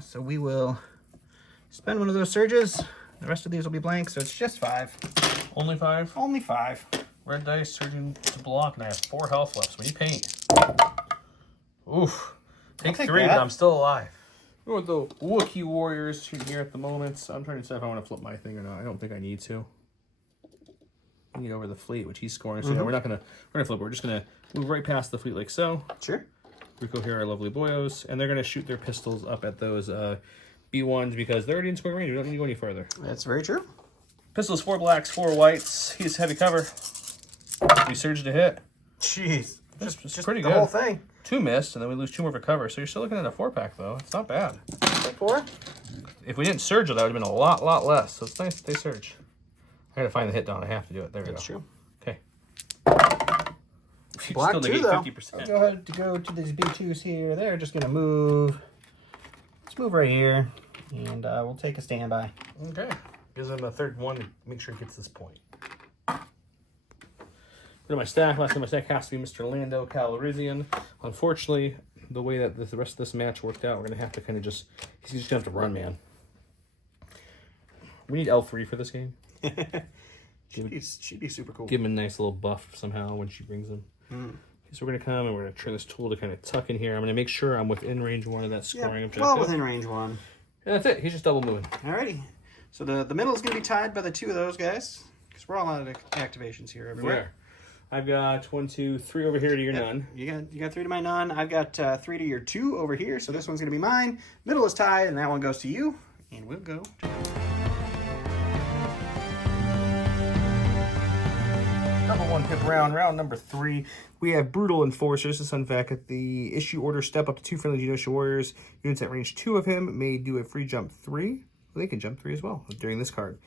So we will spend 1 of those surges. The rest of these will be blank, so it's just 5. Only 5? Only 5. Red dice, surging to block, and I have 4 health left. So what do you paint? Oof. Take 3, but I'm still alive. We're with the Wookiee Warriors here at the moment. So I'm trying to decide if I want to flip my thing or not. I don't think I need to. I need over the fleet, which he's scoring. So yeah, we're gonna flip. We're just gonna move right past the fleet like so. Sure. Rico here, our lovely boyos, and they're gonna shoot their pistols up at those B1s because they're already in scoring range. We don't need to go any further. That's very true. Pistols, 4 blacks, 4 whites. He's heavy cover. We surge to hit. Jeez. Just pretty the good. whole thing. 2 missed, and then we lose 2 more for cover. So you're still looking at a 4-pack, though. It's not bad. 4? If we didn't surge it, that would have been a lot less. So it's nice that they surge. I gotta find the hit down. I have to do it. There we go. That's true. Okay. Block Still 2, negate though. 50%. I'll go ahead to go to these B2s here. They're just going to move. Let's move right here, and we'll take a standby. Okay. Gives him a third one to make sure he gets this point. Go to my stack. Last time my stack has to be Mr. Lando Calrissian. Unfortunately, the way that the rest of this match worked out, we're going to have to kind of just... He's just going to have to run, man. We need L3 for this game. She'd be super cool. Give him a nice little buff somehow when she brings him. Okay, so we're going to come and we're going to turn this tool to kind of tuck in here. I'm going to make sure I'm within range 1 of that scoring objective. Well within range 1. And that's it. He's just double moving. Alrighty. So the middle is going to be tied by the 2 of those guys. Because we're all out of activations here everywhere. I've got 1, 2, 3 over here to your none. You got 3 to my none. I've got 3 to your 2 over here. So this one's going to be mine. Middle is tied, and that one goes to you. And we'll go to... Number 1 pip round number 3. We have Brutal Enforcers. This unfact at the issue order step up to 2 friendly Geonosis warriors. Units at range 2 of him may do a free jump 3. Well, they can jump 3 as well during this card.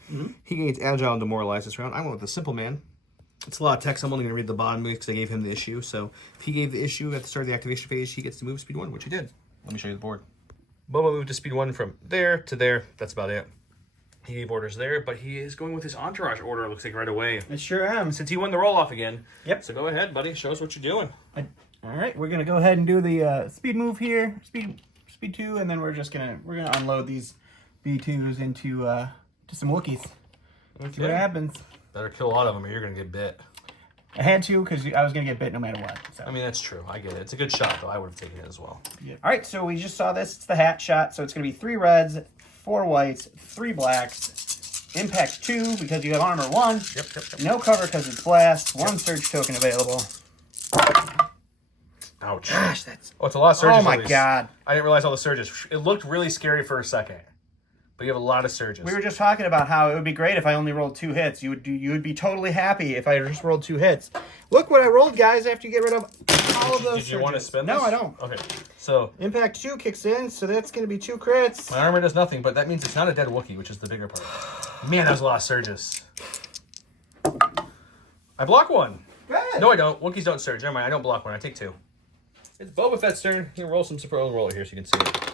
He gains agile and demoralize this round. I went with the simple man. It's a lot of text. I'm only going to read the bottom because I gave him the issue. So if he gave the issue at the start of the activation phase, he gets to move speed 1, which he did. Let me show you the board. Boba moved to speed 1 from there to there. That's about it. He gave orders there, but he is going with his entourage order, it looks like, right away. I sure am. Since he won the roll-off again. Yep. So go ahead, buddy. Show us what you're doing. All right, we're gonna go ahead and do the speed move here, speed 2, and then we're gonna unload these B2s into to some Wookiees. Okay. See what happens. Better kill a lot of them or you're going to get bit. I had to because I was gonna get bit no matter what. So. I mean, that's true. I get it. It's a good shot, though. I would have taken it as well. Yep. All right, so we just saw this. It's the hat shot, so it's gonna be 3 reds, 4 whites, 3 blacks, impact 2 because you have armor 1. Yep. No cover because it's blast. 1 surge token available. Ouch. Gosh, that's... Oh, it's a lot of surges. Oh, my God. I didn't realize all the surges. It looked really scary for a second. But you have a lot of surges. We were just talking about how it would be great if I only rolled 2 hits. You would be totally happy if I just rolled 2 hits. Look what I rolled, guys, after you get rid of all of those Did you want to spin this? No, I don't. Okay. So... Impact 2 kicks in, so that's going to be 2 crits. My armor does nothing, but that means it's not a dead Wookiee, which is the bigger part. Man, that was a lot of surges. I block 1. Good. No, I don't. Wookiees don't surge. Never mind. I don't block 1. I take 2. It's Boba Fett's turn. He can roll some super roller here so you can see it.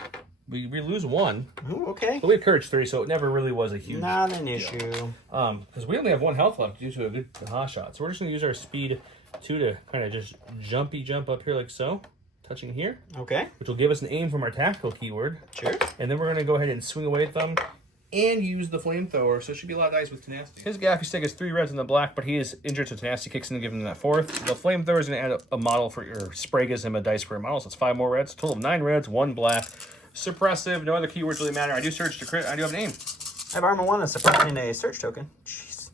We lose 1. Ooh, okay. But we have courage 3, so it never really was a huge Not an deal. issue. Because we only have 1 health left due to a good hot shot. So we're just going to use our speed 2 to kind of just jump up here like so. Touching here. Okay. Which will give us an aim from our tactical keyword. Sure. And then we're going to go ahead and swing away at them and use the flamethrower, so it should be a lot of dice with tenacity. His gaffy stick is 3 reds and the black, but he is injured, so tenacity kicks in to give him that 4th. The flamethrower is going to add a model for your spray, gives him a dice for a model, so it's 5 more reds. Total of 9 reds, 1 black. Suppressive, no other keywords really matter. I do surge to crit, I do have an aim. I have armor 1 and suppressing a search token. Jeez.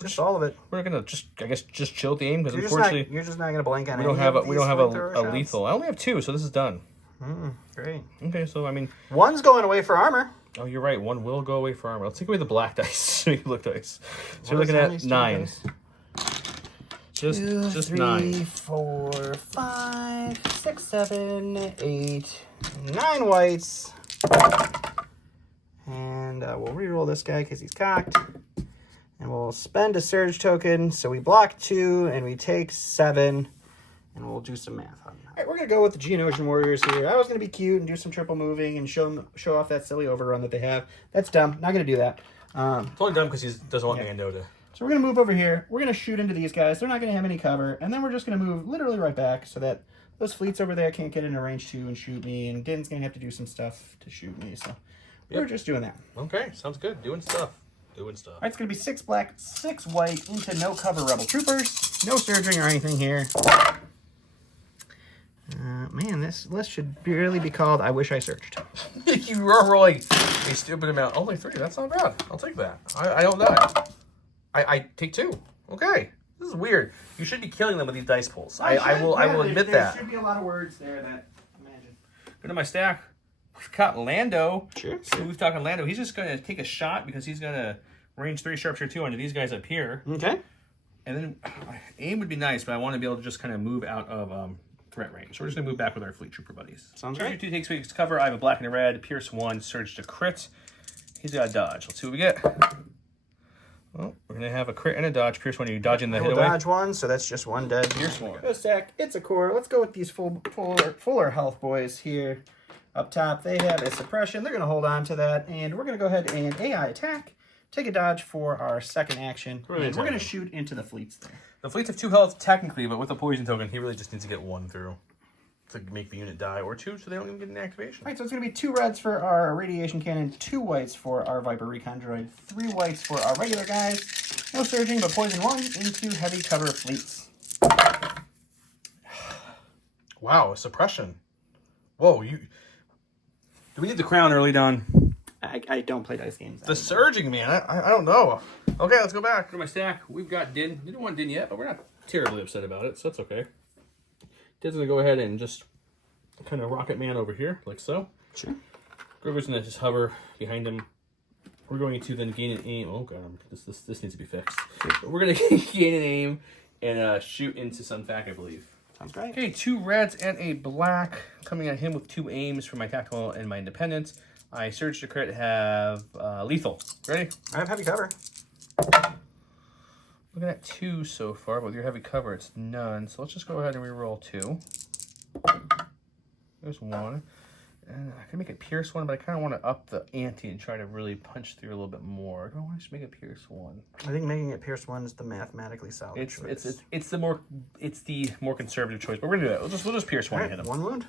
Just all of it. We're gonna just, I guess, just chill with the aim because You're unfortunately you're just not gonna blank on we don't have a shots? lethal. I only have 2, so this is done. Great. Okay, so I mean, 1's going away for armor. oh, you're right. 1 will go away for armor. Let's take away the black dice. So you look dice. So What you're looking is at how many 9. dice? Just 2, 3, 9. 4, 5, 6, 7, 8, 9 whites. And we'll reroll this guy because he's cocked. And we'll spend a surge token. So we block 2 and we take 7. And we'll do some math on that. All right, we're going to go with the Geonosis Warriors here. I was going to be cute and do some triple moving and show off that silly overrun that they have. That's dumb. Not going to do that. It's only dumb because he doesn't want Mando to. So we're going to move over here. We're going to shoot into these guys. They're not going to have any cover. And then we're just going to move literally right back so that those fleets over there can't get into range 2 and shoot me. And Din's going to have to do some stuff to shoot me. So we're just doing that. Okay, sounds good. Doing stuff. All right, it's going to be 6 black, 6 white into no cover rebel troopers. No surging or anything here. Man, this list should really be called I Wish I Searched. You are rolling a stupid amount. Only 3. That's not bad. I'll take that. I don't die. I take 2. Okay. This is weird. You should be killing them with these dice pulls. I will admit that. There should be a lot of words there that imagine. Go to my stack. We've got Lando. Sure. Smooth talking Lando. He's just going to take a shot because he's going to range 3 sharpshooter 2 onto these guys up here. Okay. And then aim would be nice, but I want to be able to just kind of move out of threat range. So we're just going to move back with our fleet trooper buddies. Sounds Surge great. 2 takes weeks cover. I have a black and a red. Pierce 1. Surge to crit. He's got a dodge. Let's see what we get. Well, we're going to have a crit and a dodge. Pierce 1. Are you dodging the hit away? Dodge 1, so that's just 1 dead. Pierce 1. Go stack. It's a core. Let's go with these fuller health boys here. Up top, they have a suppression. They're going to hold on to that. And we're going to go ahead and AI attack. Take a dodge for our second action. And we're going to shoot into the fleets there. The fleets have 2 health technically, but with a poison token, he really just needs to get 1 through to make the unit die, or 2 so they don't even get an activation. All right, so it's going to be 2 reds for our radiation cannon, 2 whites for our Viper Recon droid, 3 whites for our regular guys. No surging, but poison 1 into heavy cover fleets. Wow, a suppression. Whoa, do we need the crown early, Don? I don't play dice games. The surging, man. I don't know. Okay, let's go back to my stack. We've got Din. We didn't want Din yet, but we're not terribly upset about it, so that's okay. Din's going to go ahead and just kind of rocket man over here, like so. Sure. Grover's going to just hover behind him. We're going to then gain an aim. Oh, God, this needs to be fixed. We're going to gain an aim and shoot into Sunfac, I believe. Sounds great. Okay, 2 reds and a black coming at him with 2 aims for my tactical and my independence. I surge to crit, have lethal. Ready? I have heavy cover. Looking at 2 so far, but with your heavy cover, it's none. So let's just go ahead and reroll 2. There's 1. And I can make it Pierce 1, but I kind of want to up the ante and try to really punch through a little bit more. Do I want to just make it Pierce 1? I think making it Pierce 1 is the mathematically solid choice. It's the more conservative choice, but we're gonna do it. We'll just Pierce 1 and hit him. 1 wound.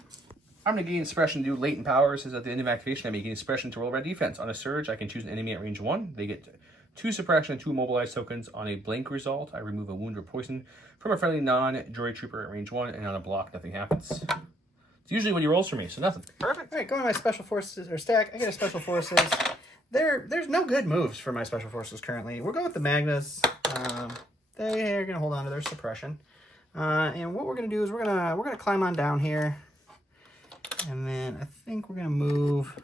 I'm going to gain suppression to do latent powers. Is at the end of activation, I may gain suppression to roll red defense. On a surge, I can choose an enemy at range 1. They get 2 suppression and 2 immobilized tokens. On a blank result, I remove a wound or poison from a friendly non-droid trooper at range 1, and on a block, nothing happens. It's usually when he rolls for me, so nothing. Perfect. All right, going to my special forces or stack. I get a special forces. There's no good moves for my special forces currently. We'll go with the Magnus. They are going to hold on to their suppression. And what we're going to do is we're gonna climb on down here. And then I think we're going to move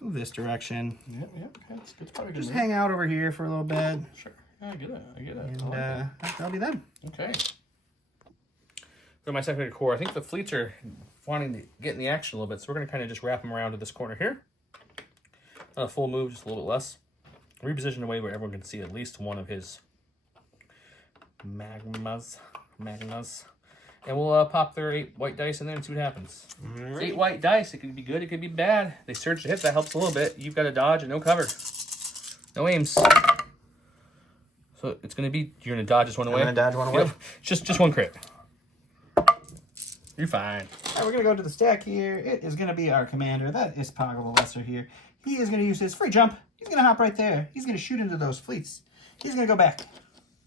this direction. Yep. That's probably good. Just hang out over here for a little bit. Sure. Yeah, I get it. And that'll be them. Okay. For my secondary core, I think the fleets are wanting to get in the action a little bit, so we're going to kind of just wrap them around to this corner here. Not a full move, just a little bit less. Reposition away where everyone can see at least one of his magmas. And we'll pop their 8 white dice in there and see what happens. It's 8 white dice. It could be good, it could be bad. They surge to hit, that helps a little bit. You've got a dodge and no cover. No aims. So it's going to be, you're going to dodge this one away? I'm going to dodge one away. Yep. Just 1 crit. You're fine. All right, we're going to go to the stack here. It is going to be our commander. That is Poggle the Lesser here. he is going to use his free jump. He's going to hop right there. He's going to shoot into those fleets. He's going to go back.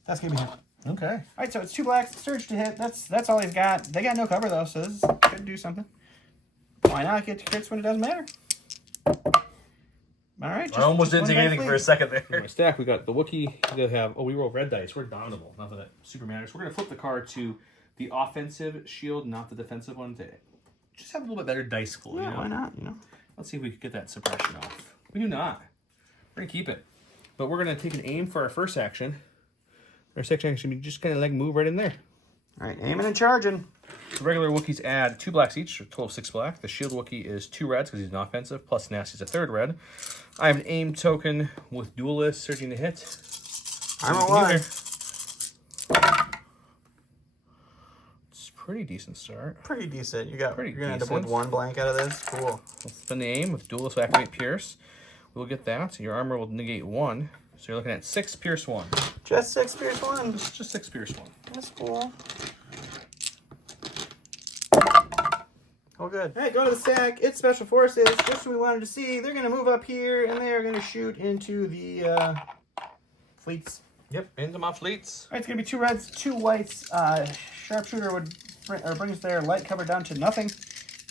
That's going to be him. Okay. All right, so it's 2 blacks, surge to hit. That's all he's got. They got no cover, though, so this could do something. Why not get to crits when it doesn't matter? All right. I almost didn't take anything for a second In there. my stack, we got the Wookiee. They have, we roll red dice. We're dominable. Not that that super matters. We're going to flip the card to the offensive shield, not the defensive one, to just have a little bit better dice flow. Yeah, you know? why not? Let's see if we can get that suppression off. We do not. We're going to keep it. But we're going to take an aim for our first action. Our second action should be just kind of like move right in there. All right, aiming and charging. The regular Wookiees add 2 blacks each, a total of 6 black. The shield Wookiee is 2 reds because he's an offensive, plus Nasty's a 3rd red. I have an aim token with Duelist surging to hit. I'm a one. It's a pretty decent start. Pretty decent. You're Pretty gonna end up decent. with 1 blank out of this. Cool. Let's spend the aim with Duelist will activate Pierce. We'll get that. Your armor will negate 1. So you're looking at 6 Pierce 1. Just 6 Pierce 1. Just 6 Pierce 1. That's cool. Oh, good. All right, go to the stack. It's Special Forces. Just what we wanted to see. They're going to move up here, and they're going to shoot into the fleets. Yep, into my fleets. All right, it's going to be 2 reds, 2 whites. Sharpshooter would brings their light cover down to nothing,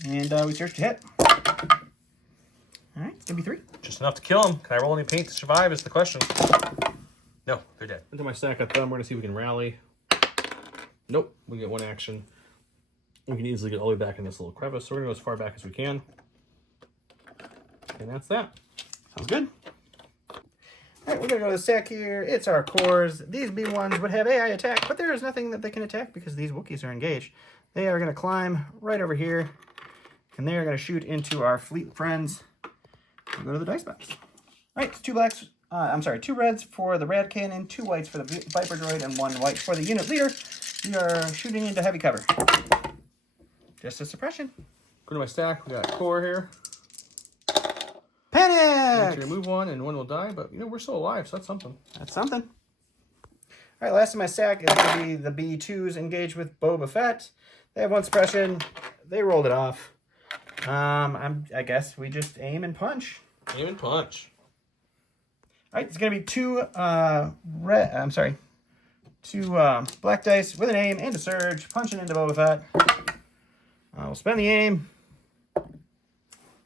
and we search to hit. All right, it's going to be 3. Just enough to kill him. Can I roll any paint to survive is the question. No, they're dead. Into my stack at them. We're going to see if we can rally. Nope. We get 1 action. We can easily get all the way back in this little crevice, so we're going to go as far back as we can. And that's that. Sounds good. All right, we're going to go to the stack here. It's our cores. These B1s would have AI attack, but there is nothing that they can attack because these Wookiees are engaged. They are going to climb right over here, and they are going to shoot into our fleet friends. We'll go to the dice box. All right, 2 blacks. 2 reds for the rad cannon, 2 whites for the Viper droid, and 1 white for the unit leader. We are shooting into heavy cover. Just a suppression. Go to my stack. We got a core here. Panic! Actually, remove 1 and 1 will die, but you know, we're still alive, so that's something. That's something. All right, last in my stack is going to be the B2s engaged with Boba Fett. They have 1 suppression. They rolled it off. I guess we just aim and punch. Aim and punch. All right, it's going to be 2 black dice with an aim and a surge, punching into Boba Fett. We'll spend the aim.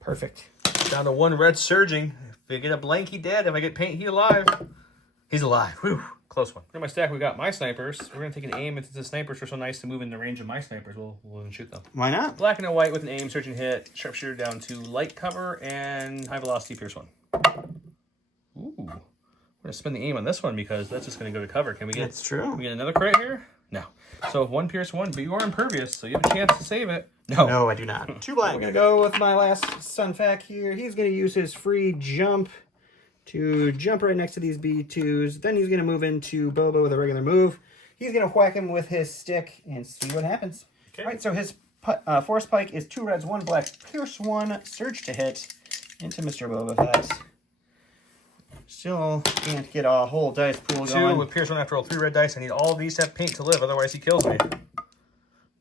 Perfect. Down to 1 red surging. If I get a blank, he dead. If I get paint, he alive. He's alive. Whew. Close one. In my stack, we got my snipers. We're going to take an aim. If the snipers are so nice to move in the range of my snipers, we'll shoot them. Why not? Black and a white with an aim, surge and hit. Sharpshooter down to light cover and high velocity Pierce 1. Ooh. We're going to spend the aim on this one because that's just going to go to cover. Can we get? That's true. Can we get another crit here? No. So 1 Pierce 1, but you are impervious, so you have a chance to save it. No. No, I do not. 2 black. We're going to go with my last Sun Fac here. He's going to use his free jump to jump right next to these B2s. Then he's going to move into Boba with a regular move. He's going to whack him with his stick and see what happens. Okay. All right, so his force pike is 2 reds, 1 black, Pierce 1, surge to hit into Mr. Boba Fett. Still can't get a whole dice pool 2 going. with Pierce 1 after roll 3 red dice. I need all these to have paint to live, otherwise he kills me.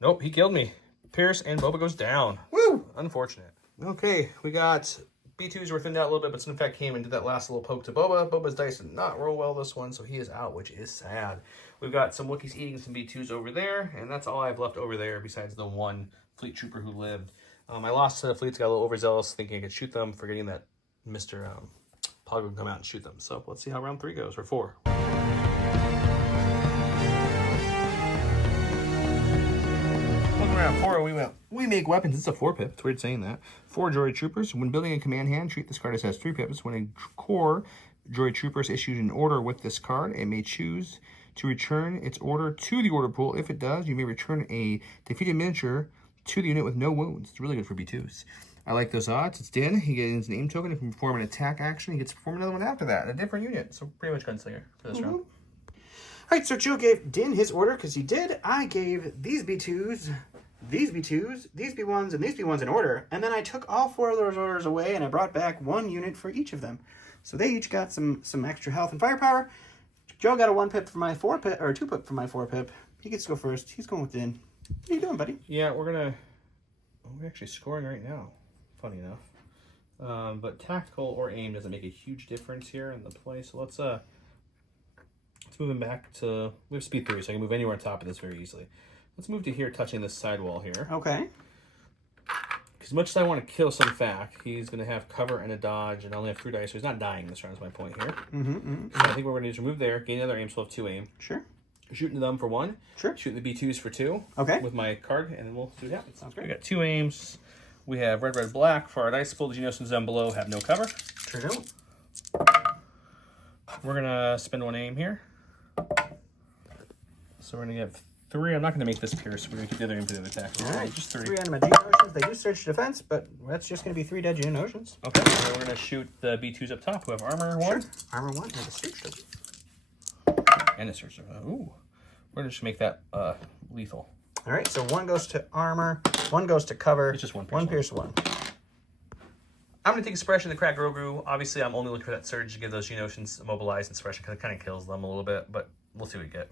Nope, he killed me. Pierce and Boba goes down. Woo! Unfortunate. Okay, we got B2s were thinned out a little bit, but Sun Fac came and did that last little poke to Boba. Boba's dice did not roll well this one, so he is out, which is sad. We've got some Wookiees eating some B2s over there, and that's all I have left over there besides the 1 fleet trooper who lived. I lost to the fleets, got a little overzealous, thinking I could shoot them, forgetting that Mr. Pog would come out and shoot them. So let's see how round 3 goes, or 4. Welcome to round 4. We make weapons. It's a 4-pip. It's weird saying that. 4 droid troopers. When building a command hand, treat this card as 3 pips. When a core droid trooper is issued an order with this card, it may choose to return its order to the order pool. If it does, you may return a defeated miniature to the unit with no wounds. It's really good for B2s. I like those odds. It's Din. He gets an aim token. He can perform an attack action. He gets to perform another one after that. A different unit. So pretty much gunslinger for this round. All right, so Joe gave Din his order because he did. I gave these B2s, these B2s, these B1s, and these B1s in order. And then I took all 4 of those orders away and I brought back 1 unit for each of them. So they each got some extra health and firepower. Joe got a 1 pip for my 4 pip, or a 2 pip for my 4 pip. He gets to go first. He's going with Din. What are you doing, buddy? Yeah, we're actually scoring right now. Funny enough. But tactical or aim doesn't make a huge difference here in the play. So let's move him back to, we have speed 3, so I can move anywhere on top of this very easily. Let's move to here, touching this sidewall here. Okay. As much as I want to kill some Fack, he's going to have cover and a dodge, and I only have 3 dice, so he's not dying this round is my point here. So I think what we're going to do is remove there, gain another aim, so we'll have 2 aim. Sure. Shoot into them for 1. Sure. Shoot the B2s for 2. Okay. With my card, and then we'll see what happens. Sounds great. We got 2 aims. We have red, red, black for our dice pool. The Geonosis down below have no cover. Sure do. We're going to spend 1 aim here. So we're going to get 3. I'm not going to make this pierce. We're going to keep the other aim for the other attack. All right. Just 3. 3 on my Geonosis. They do search defense, but that's just going to be 3 dead Geonosis. Okay. And then we're going to shoot the B2s up top who have armor 1. Sure. Armor 1 and a search token. And a search. Ooh. We're going to just make that lethal. All right. So 1 goes to armor. 1 goes to cover. It's just 1 pierce. 1 pierce 1. I'm going to take Suppression to crack Grogu. Obviously, I'm only looking for that surge to give those Geonosians immobilized, and Suppression kind of kills them a little bit, but we'll see what we get.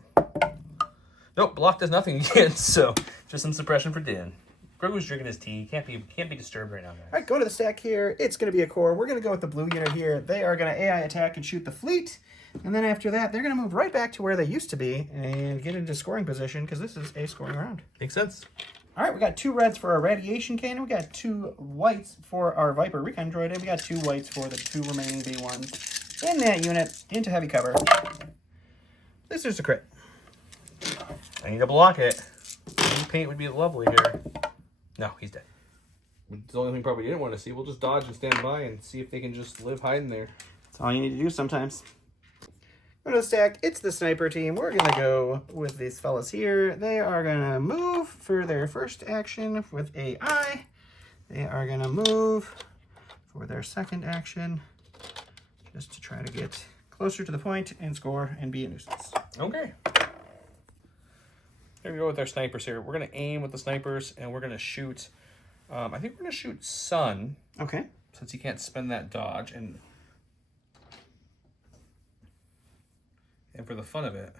Nope, block does nothing again, so just some Suppression for Din. Grogu's drinking his tea. Can't be disturbed right now, guys. All right, go to the stack here. It's going to be a core. We're going to go with the blue unit here. They are going to AI attack and shoot the fleet. And then after that, they're going to move right back to where they used to be and get into scoring position because this is a scoring round. Makes sense. All right, we got 2 reds for our radiation cannon. We got 2 whites for our Viper recon droid. And we got 2 whites for the 2 remaining B1s in that unit into heavy cover. This is a crit. I need to block it. Green paint would be lovely here. No, he's dead. It's the only thing probably you didn't want to see. We'll just dodge and stand by and see if they can just live hiding there. That's all you need to do sometimes. Go to the stack. It's the sniper team. We're going to go with these fellas here. They are going to move for their first action with AI. They are going to move for their second action just to try to get closer to the point and score and be a nuisance. Okay. Here we go with our snipers here. We're going to aim with the snipers, and we're going to shoot... I think we're going to shoot Sun. Okay. Since he can't spend that dodge. And for the fun of it,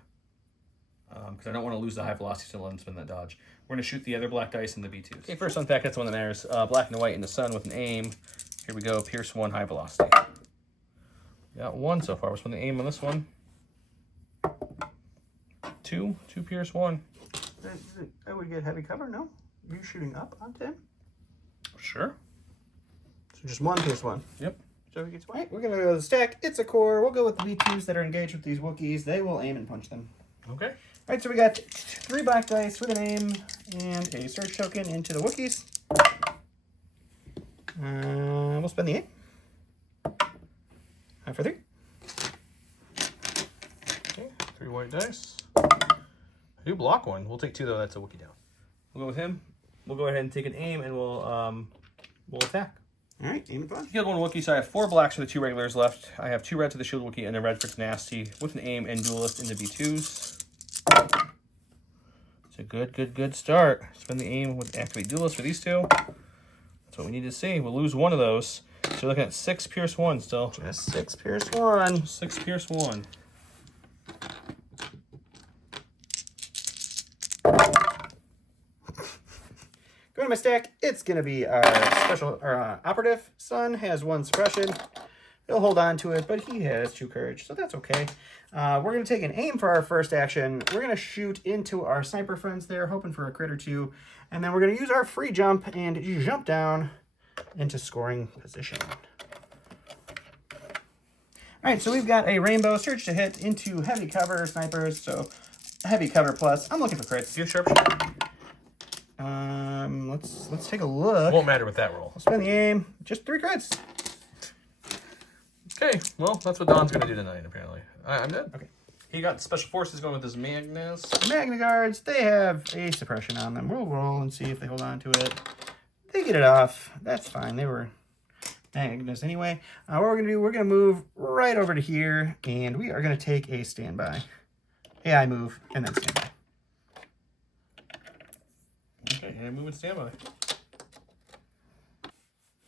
because I don't want to lose the high velocity to let him spend that dodge, we're going to shoot the other black dice and the B2s. Okay, first on Fack, that's the one that matters. Black and white in the Sun with an aim. Here we go. Pierce 1, high velocity. Got 1 so far. We're spending the aim on this one. 2 pierce 1. I would get heavy cover, no? Are you shooting up onto him? Sure. So just 1 pierce 1. Yep. So he gets one. Right, we're going to go to the stack. It's a core. We'll go with the B2s that are engaged with these Wookiees. They will aim and punch them. Okay. All right, so we got 3 black dice with an aim and a search token into the Wookiees. We'll spend the aim. 5 for 3. Okay, 3 white dice. I do block 1. We'll take 2 though. That's a Wookiee down. We'll go with him. We'll go ahead and take an aim, and we'll attack. All right, aim and punch. Killed 1 Wookiee, so I have 4 blacks for the 2 regulars left. I have 2 red to the shield Wookiee and a red for tenacity with an aim and duelist into B2s. It's a good start. Spend the aim with activate duelist for these 2. That's what we need to see. We'll lose 1 of those. So we're looking at 6 pierce 1 still. Just 6 pierce 1. 6 pierce 1. Go to my stack. It's going to be our special operative. Sun has 1 suppression. He'll hold on to it, but he has 2 courage, so that's okay. We're going to take an aim for our first action. We're going to shoot into our sniper friends there, hoping for a crit or 2. And then we're going to use our free jump and jump down into scoring position. All right, so we've got a rainbow surge to hit into heavy cover snipers, so heavy cover plus. I'm looking for crits. Do you have sharpshooter? Let's take a look. Won't matter with that roll. I'll spend the aim. Just 3 crits. Okay, well, that's what Don's going to do tonight, apparently. I'm dead. Okay. He got special forces going with his Magnus. Magna Guards, they have a suppression on them. We'll roll and see if they hold on to it. They get it off. That's fine. They were Magnus anyway. What we're going to do, we're going to move right over to here, and we are going to take a standby. AI move, and then standby. Okay, and move and standby.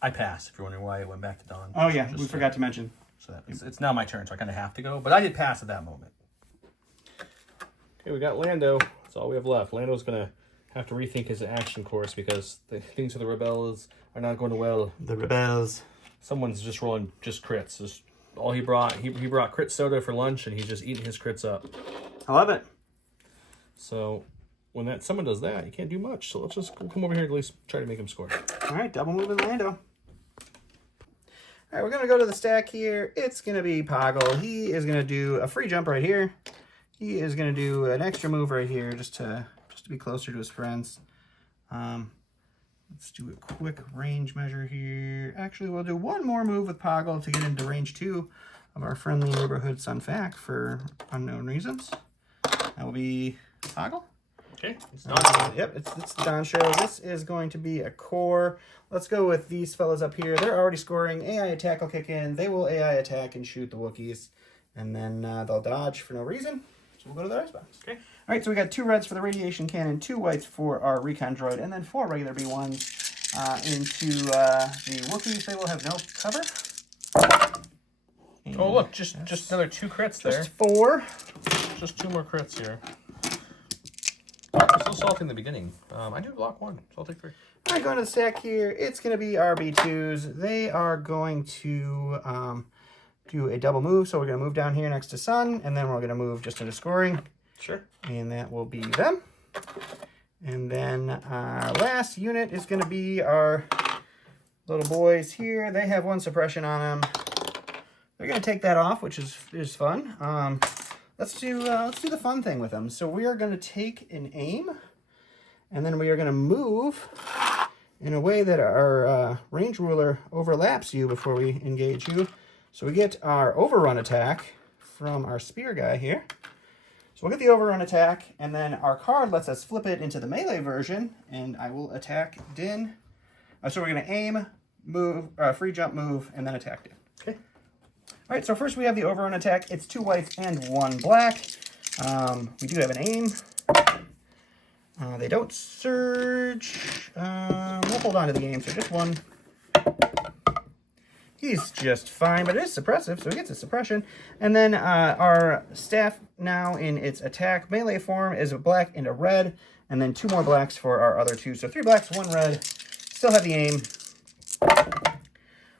I passed, if you're wondering why it went back to Don. Oh, yeah, we forgot to mention. So it's now my turn, so I kind of have to go. But I did pass at that moment. Okay, we got Lando. That's all we have left. Lando's going to have to rethink his action course because things for the rebels are not going well. The rebels. Someone's just rolling just crits. Just all he brought. He brought crit soda for lunch, and he's just eating his crits up. I love it. So when someone does that, you can't do much. So let's just come over here and at least try to make him score. All right, double moving Lando. All right, we're going to go to the stack here. It's going to be Poggle. He is going to do a free jump right here. He is going to do an extra move right here just to be closer to his friends. Let's do a quick range measure here. Actually, we'll do one more move with Poggle to get into range 2 of our friendly neighborhood Sunfac for unknown reasons. That will be Poggle. Okay, it's not. Yep, it's the Don show. This is going to be a core. Let's go with these fellas up here. They're already scoring. AI attack will kick in. They will AI attack and shoot the Wookiees. And then they'll dodge for no reason. So we'll go to the ice box. Okay. All right, so we got 2 reds for the radiation cannon, 2 whites for our recon droid, and then 4 regular B1s into the Wookiees. They will have no cover. And Oh look, just another 2 crits there. just 4. Just 2 more crits here. Still salty in the beginning. I do block 1, so I'll take 3. All right, going to the stack here. It's going to be our B2s. They are going to do a double move. So we're going to move down here next to Sun, and then we're going to move just into scoring. Sure. And that will be them. And then our last unit is going to be our little boys here. They have 1 suppression on them. They're going to take that off, which is fun. Let's do the fun thing with them. So we are going to take an aim, and then we are going to move in a way that our range ruler overlaps you before we engage you. So we get our overrun attack from our spear guy here. So we'll get the overrun attack, and then our card lets us flip it into the melee version, and I will attack Din. So we're going to aim, move, free jump, move, and then attack Din. Okay. All right, so first we have the overrun attack. It's 2 whites and 1 black. We do have an aim. They don't surge. We'll hold on to the aim, so just 1. He's just fine, but it is suppressive, so he gets a suppression. And then our staff now in its attack melee form is a black and a red, and then 2 more blacks for our other 2. So 3 blacks, 1 red. Still have the aim.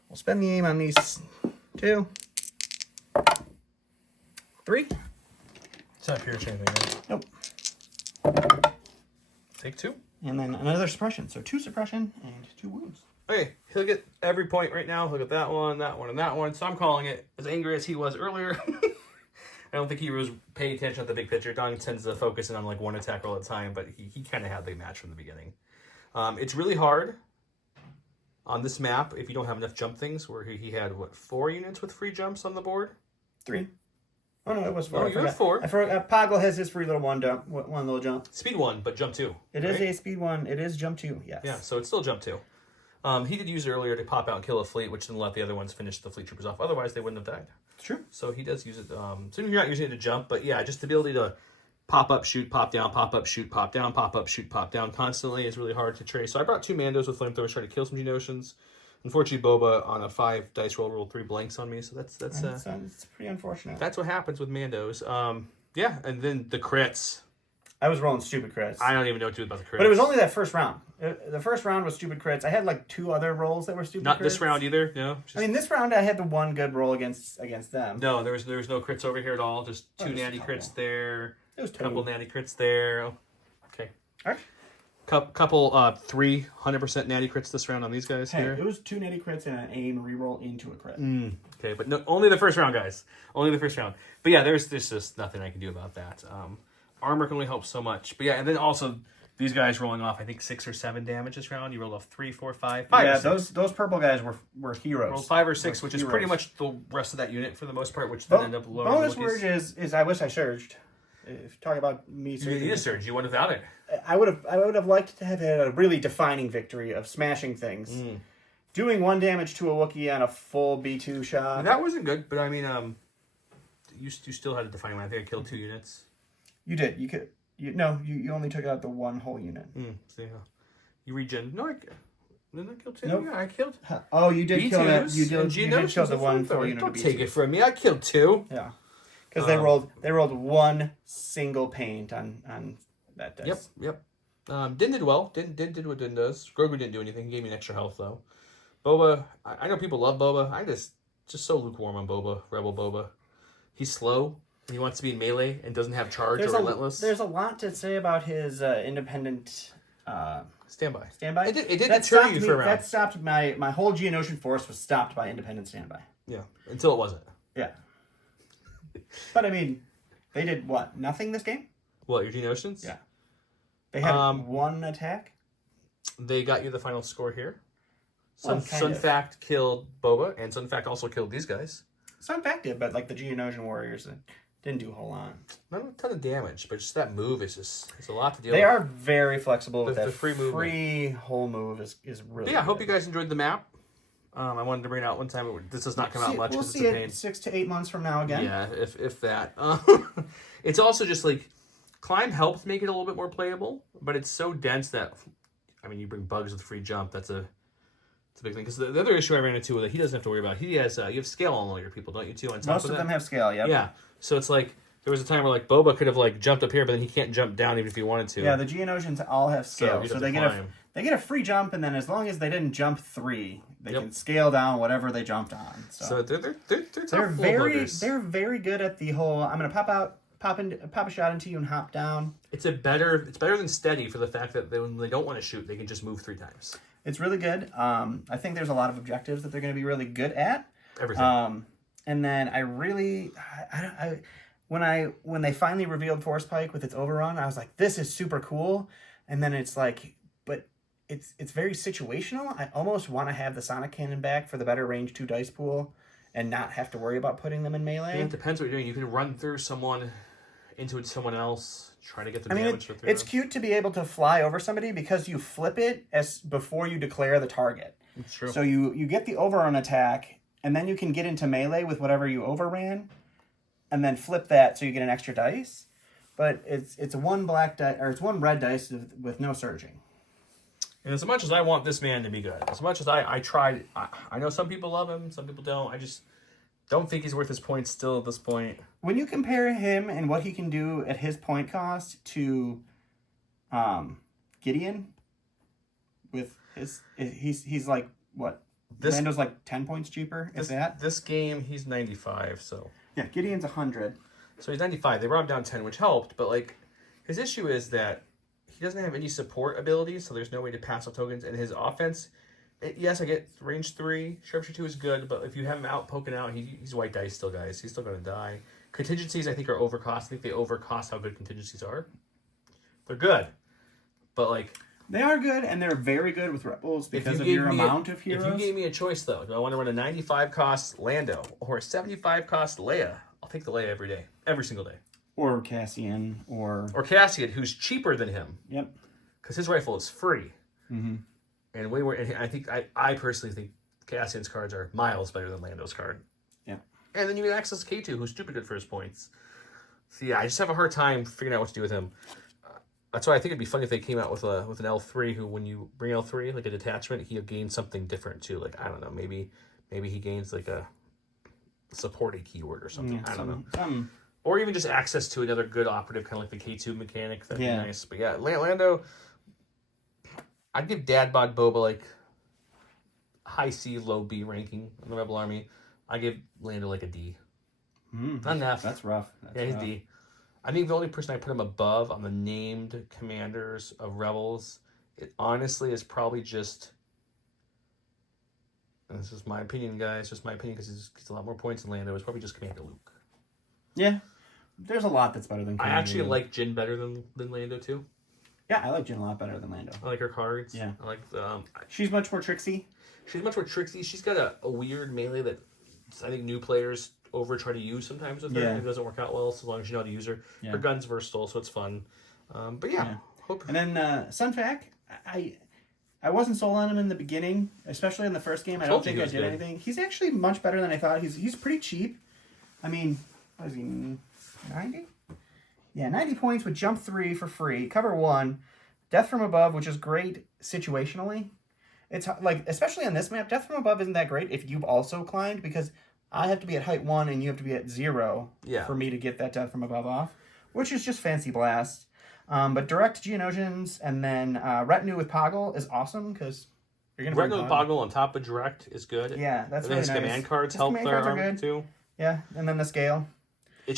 We'll spend the aim on these 2. 3. It's not pure chain thing, right? Nope. Take 2. And then another suppression. So 2 suppression and 2 wounds. Okay, he'll get every point right now. He'll get that one, and that one. So I'm calling it, as angry as he was earlier. I don't think he was paying attention at the big picture. Don tends to focus in on like 1 attack all the time, but he kind of had the match from the beginning. It's really hard on this map if you don't have enough jump things, where he had, what, 4 units with free jumps on the board? 3. Oh, no, it was 4. Oh, you had 4. I forgot. Poggle has his free little one little jump. Speed 1, but jump 2. It is a speed 1. It is jump 2, yes. Yeah, so it's still jump 2. He did use it earlier to pop out and kill a fleet, which didn't let the other ones finish the fleet troopers off. Otherwise, they wouldn't have died. It's true. So he does use it. So you're not using it to jump, but yeah, just the ability to pop up, shoot, pop down, pop up, shoot, pop down, pop up, shoot, pop down constantly is really hard to trace. So I brought 2 Mandos with flamethrowers trying to kill some Geonosis. Unfortunately, Boba on a 5 dice roll rolled 3 blanks on me, so that's it's pretty unfortunate. That's what happens with Mandos. Yeah, and then the crits. I was rolling stupid crits. I don't even know what to do about the crits. But it was only that first round. The first round was stupid crits. I had like 2 other rolls that were stupid Not crits. this round either, no. I mean, this round I had the 1 good roll against them. No, there was no crits over here at all. Just 2 natty crits there. It was a couple natty crits there. Oh, okay. All right. Couple 300% natty crits this round on these guys here. It was 2 natty crits and an aim reroll into a crit. Okay, but no, only the first round, guys. Only the first round. But yeah, there's just nothing I can do about that. Armor can only help so much. But yeah, and then also these guys rolling off, I think 6 or 7 damage this round. You rolled off 3, 4, 5. Yeah, those purple guys were heroes. Rolled 5 or 6, which is pretty much the rest of that unit for the most part, which then end up lowering bonus the word is I wish I surged. If talk about me surging, you need a surge. You went without it. I would have liked to have had a really defining victory of smashing things. Doing 1 damage to a Wookiee on a full B2 shot. And that wasn't good, but I mean, you still had a defining one. I think I killed 2 units. You did. You only took out the 1 whole unit. So yeah, you regen. No, didn't I kill 2? Nope. Yeah, I killed. Oh, you did kill that. You and did kill the 1 full unit. Don't take it from me. I killed 2. Yeah, because they rolled 1 single paint on that dice. Yep. Din did well. Din did what Din does. Grogu didn't do anything. He gave me an extra health though. Boba, I know people love Boba. I'm just so lukewarm on Boba, Rebel Boba. He's slow. He wants to be in melee and doesn't have charge or relentless. There's a lot to say about his independent standby. Standby. It did deter you for a round. That stopped my whole Geonosian force was stopped by independent standby. Yeah, until it wasn't. Yeah. But I mean, they did what? Nothing this game? What, your Geonosians? Yeah. They had one attack. They got you the final score here. Well, Sun Fact killed Boba, and Sun Fact also killed these guys. Sun Fact did, but like the Geonosian warriors didn't do a whole lot. Not a ton of damage, but just that move is it's a lot to deal with. They are very flexible with that. The free whole move is really Yeah, I good. hope you guys enjoyed the map. I wanted to bring it out one time. This does not come out much. We'll see it 6 to 8 months from now again. Yeah, if that. It's also just like climb helps make it a little bit more playable, but it's so dense that I mean, you bring bugs with free jump. It's a big thing. Because the other issue I ran into with it, he doesn't have to worry about. He has you have scale on all your people, don't you? Too on top Most of them have scale. Yep. Yeah. So it's like there was a time where like Boba could have like jumped up here, but then he can't jump down even if he wanted to. Yeah, the Geonosians all have scale, so they get a free jump, and then as long as they didn't jump 3, they can scale down whatever they jumped on. So they're very good at the whole. I'm gonna pop a shot into you and hop down. It's better than steady for the fact that when they don't want to shoot, they can just move 3 times. It's really good. I think there's a lot of objectives that they're going to be really good at. Everything. And then when they finally revealed Force Pike with its overrun, I was like, this is super cool. And then it's like, but it's very situational. I almost want to have the Sonic Cannon back for the better range 2 dice pool and not have to worry about putting them in melee. It depends what you're doing. You can run through someone into someone else, try to get the damage through. It's cute to be able to fly over somebody because you flip it before you declare the target. It's true. So you get the overrun attack, and then you can get into melee with whatever you overran, and then flip that so you get an extra dice. But it's one black die or it's one red dice with no surging. And as much as I want this man to be good, as much as I tried, I know some people love him, some people don't. I just don't think he's worth his points still at this point. When you compare him and what he can do at his point cost to Gideon, with he's like what? Lando's like 10 points cheaper. This game he's 95, so yeah, Gideon's 100. So he's 95. They brought him down 10, which helped, but like his issue is that he doesn't have any support abilities, so there's no way to pass off tokens. And his offense, yes, I get range 3. Sharpshooter 2 is good, but if you have him out poking out, he's white dice still, guys. He's still going to die. Contingencies, I think, are overcost. I think they overcost how good contingencies are. They're good, but like... They are good, and they're very good with Rebels because of your amount of heroes. If you gave me a choice, though, do I want to run a 95 cost Lando or a 75 cost Leia? I'll take the Leia every day. Every single day. Or Cassian, or Cassian, who's cheaper than him. Yep. Because his rifle is free. Mm-hmm. And way more. And I personally think Cassian's cards are miles better than Lando's card. Yeah. And then you can access K2, who's stupid good for his points. So yeah, I just have a hard time figuring out what to do with him. That's why I think it'd be funny if they came out with an L3 who, when you bring L3 like a detachment, he'll gain something different too. Like I don't know, maybe he gains like a supported keyword or something. I don't know. Or even just access to another good operative, kind of like the K2 mechanic. That'd be nice. But yeah, Lando, I'd give Dad Bod Boba like high C, low B ranking in the Rebel Army. I give Lando like a D. Not an F. That's rough. He's D. I think the only person I put him above on the named commanders of Rebels, it honestly is probably just... And this is my opinion, guys. Just my opinion because he's a lot more points than Lando. It's probably just Commander Luke. Yeah. There's a lot that's better than Commander I actually Luke. like Jyn better than Lando, too. Yeah, I like Jyn a lot better than Lando. I like her cards. Yeah. I like... She's much more tricksy. She's much more tricksy. She's got a weird melee that I think new players try to use sometimes with her. Yeah. It doesn't work out well, so as long as you know how to use her. Yeah. Her gun's versatile, so it's fun. But yeah. And then Sun Fac, I wasn't sold on him in the beginning, especially in the first game. I don't think I did anything. He's actually much better than I thought. He's pretty cheap. I mean, what is he, 90? Yeah, 90 points with jump 3 for free, cover 1, death from above, which is great situationally. It's like, especially on this map, death from above isn't that great if you've also climbed, because I have to be at height 1 and you have to be at 0 for me to get that death from above off, which is just fancy blast. But direct Geonosians and then retinue with Poggle is awesome because You're gonna Regular bring Poggle on top of Direct is good. Yeah, that's and really his nice. command cards His help command their cards are army good. too. Yeah, and then the scale.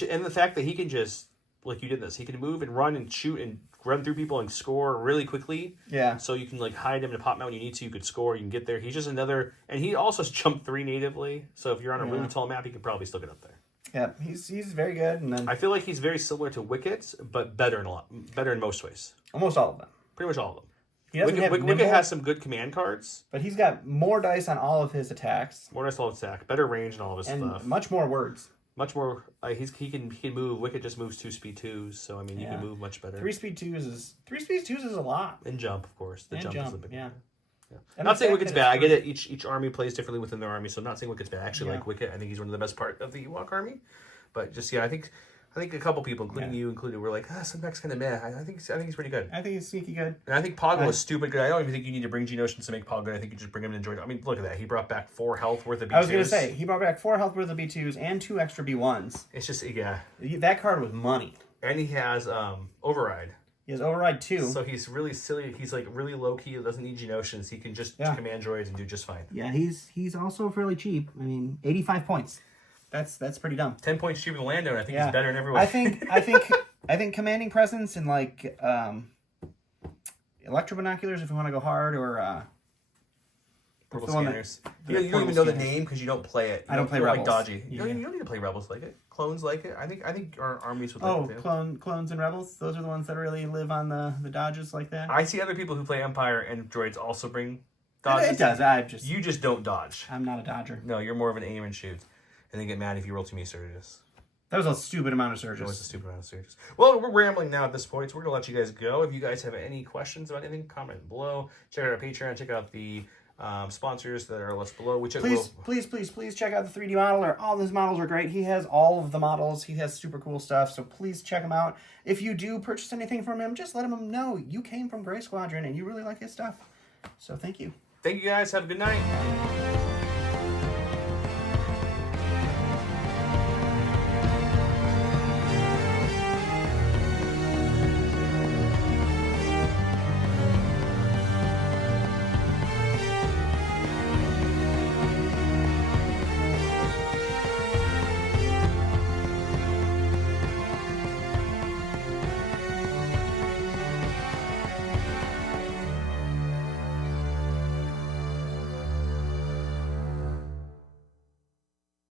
And the fact that he can just, like you did this, he can move and run and shoot and run through people and score really quickly. Yeah. So you can like hide him and pop him out when you need to. You could score. You can get there. He's just another, and he also has jump 3 natively. So if you're on a really tall map, you could probably still get up there. Yeah, he's very good, and then I feel like he's very similar to Wicket, but better in most ways. almost all of them. Pretty much all of them. He doesn't have Wicket nimble, has some good command cards. but he's got more dice on all of his attacks More nice all attack, better range and all of his and stuff. much more words. Much more. He can move. Wicket just moves 2 speed 2s, so I mean you can move much better. 3 speed 2s is a lot. And jump, of course. The And jump is the jump, big yeah. Yeah. And Not the saying fact Wicket's that bad. I it's get it. Each army plays differently within their army, so I'm not saying Wicket's bad. I actually Yeah. like Wicket. I think he's one of the best part of the Ewok army. But just I think a couple people, including you included, were like, some deck's kind of meh. I think he's pretty good. I think he's sneaky good. And I think Poggle is stupid good. I don't even think you need to bring Geonosis to make Poggle good. I think you just bring him and enjoy it. I mean, look at that. He brought back 4 health worth of B2s. I was going to say, he brought back 4 health worth of B2s and 2 extra B1s. It's just, That card was money. And he has Override. He has Override 2. So he's really silly. He's like really low key. He doesn't need Geonosis. He can just command droids and do just fine. Yeah, he's also fairly cheap. I mean, 85 points. That's pretty dumb. 10 points cheaper than Lando, and I think he's better in every way. I think commanding presence and like electro binoculars if you want to go hard, or Portal the one scanners. that- You don't even know the name because you don't play it. I don't play You're Rebels. Like dodgy. Yeah. You don't need to play Rebels like it. Clones like it. I think our armies would like it too. clones and rebels. Those are the ones that really live on the dodges like that. I see other people who play Empire and droids also bring It dodges. does. You just don't dodge. I'm not a dodger. No, you're more of an aim and shoot. And then get mad if you roll too many surges. That was a stupid amount of It was a surges. stupid amount of surges. Well, we're rambling now at this point, so we're going to let you guys go. If you guys have any questions about anything, comment below. Check out our Patreon. Check out the sponsors that are listed below. Please check out the 3D modeler. All these models are great. He has all of the models. He has super cool stuff, so please check him out. If you do purchase anything from him, just let him know you came from Gray Squadron and you really like his stuff. So thank you. Thank you guys. Have a good night.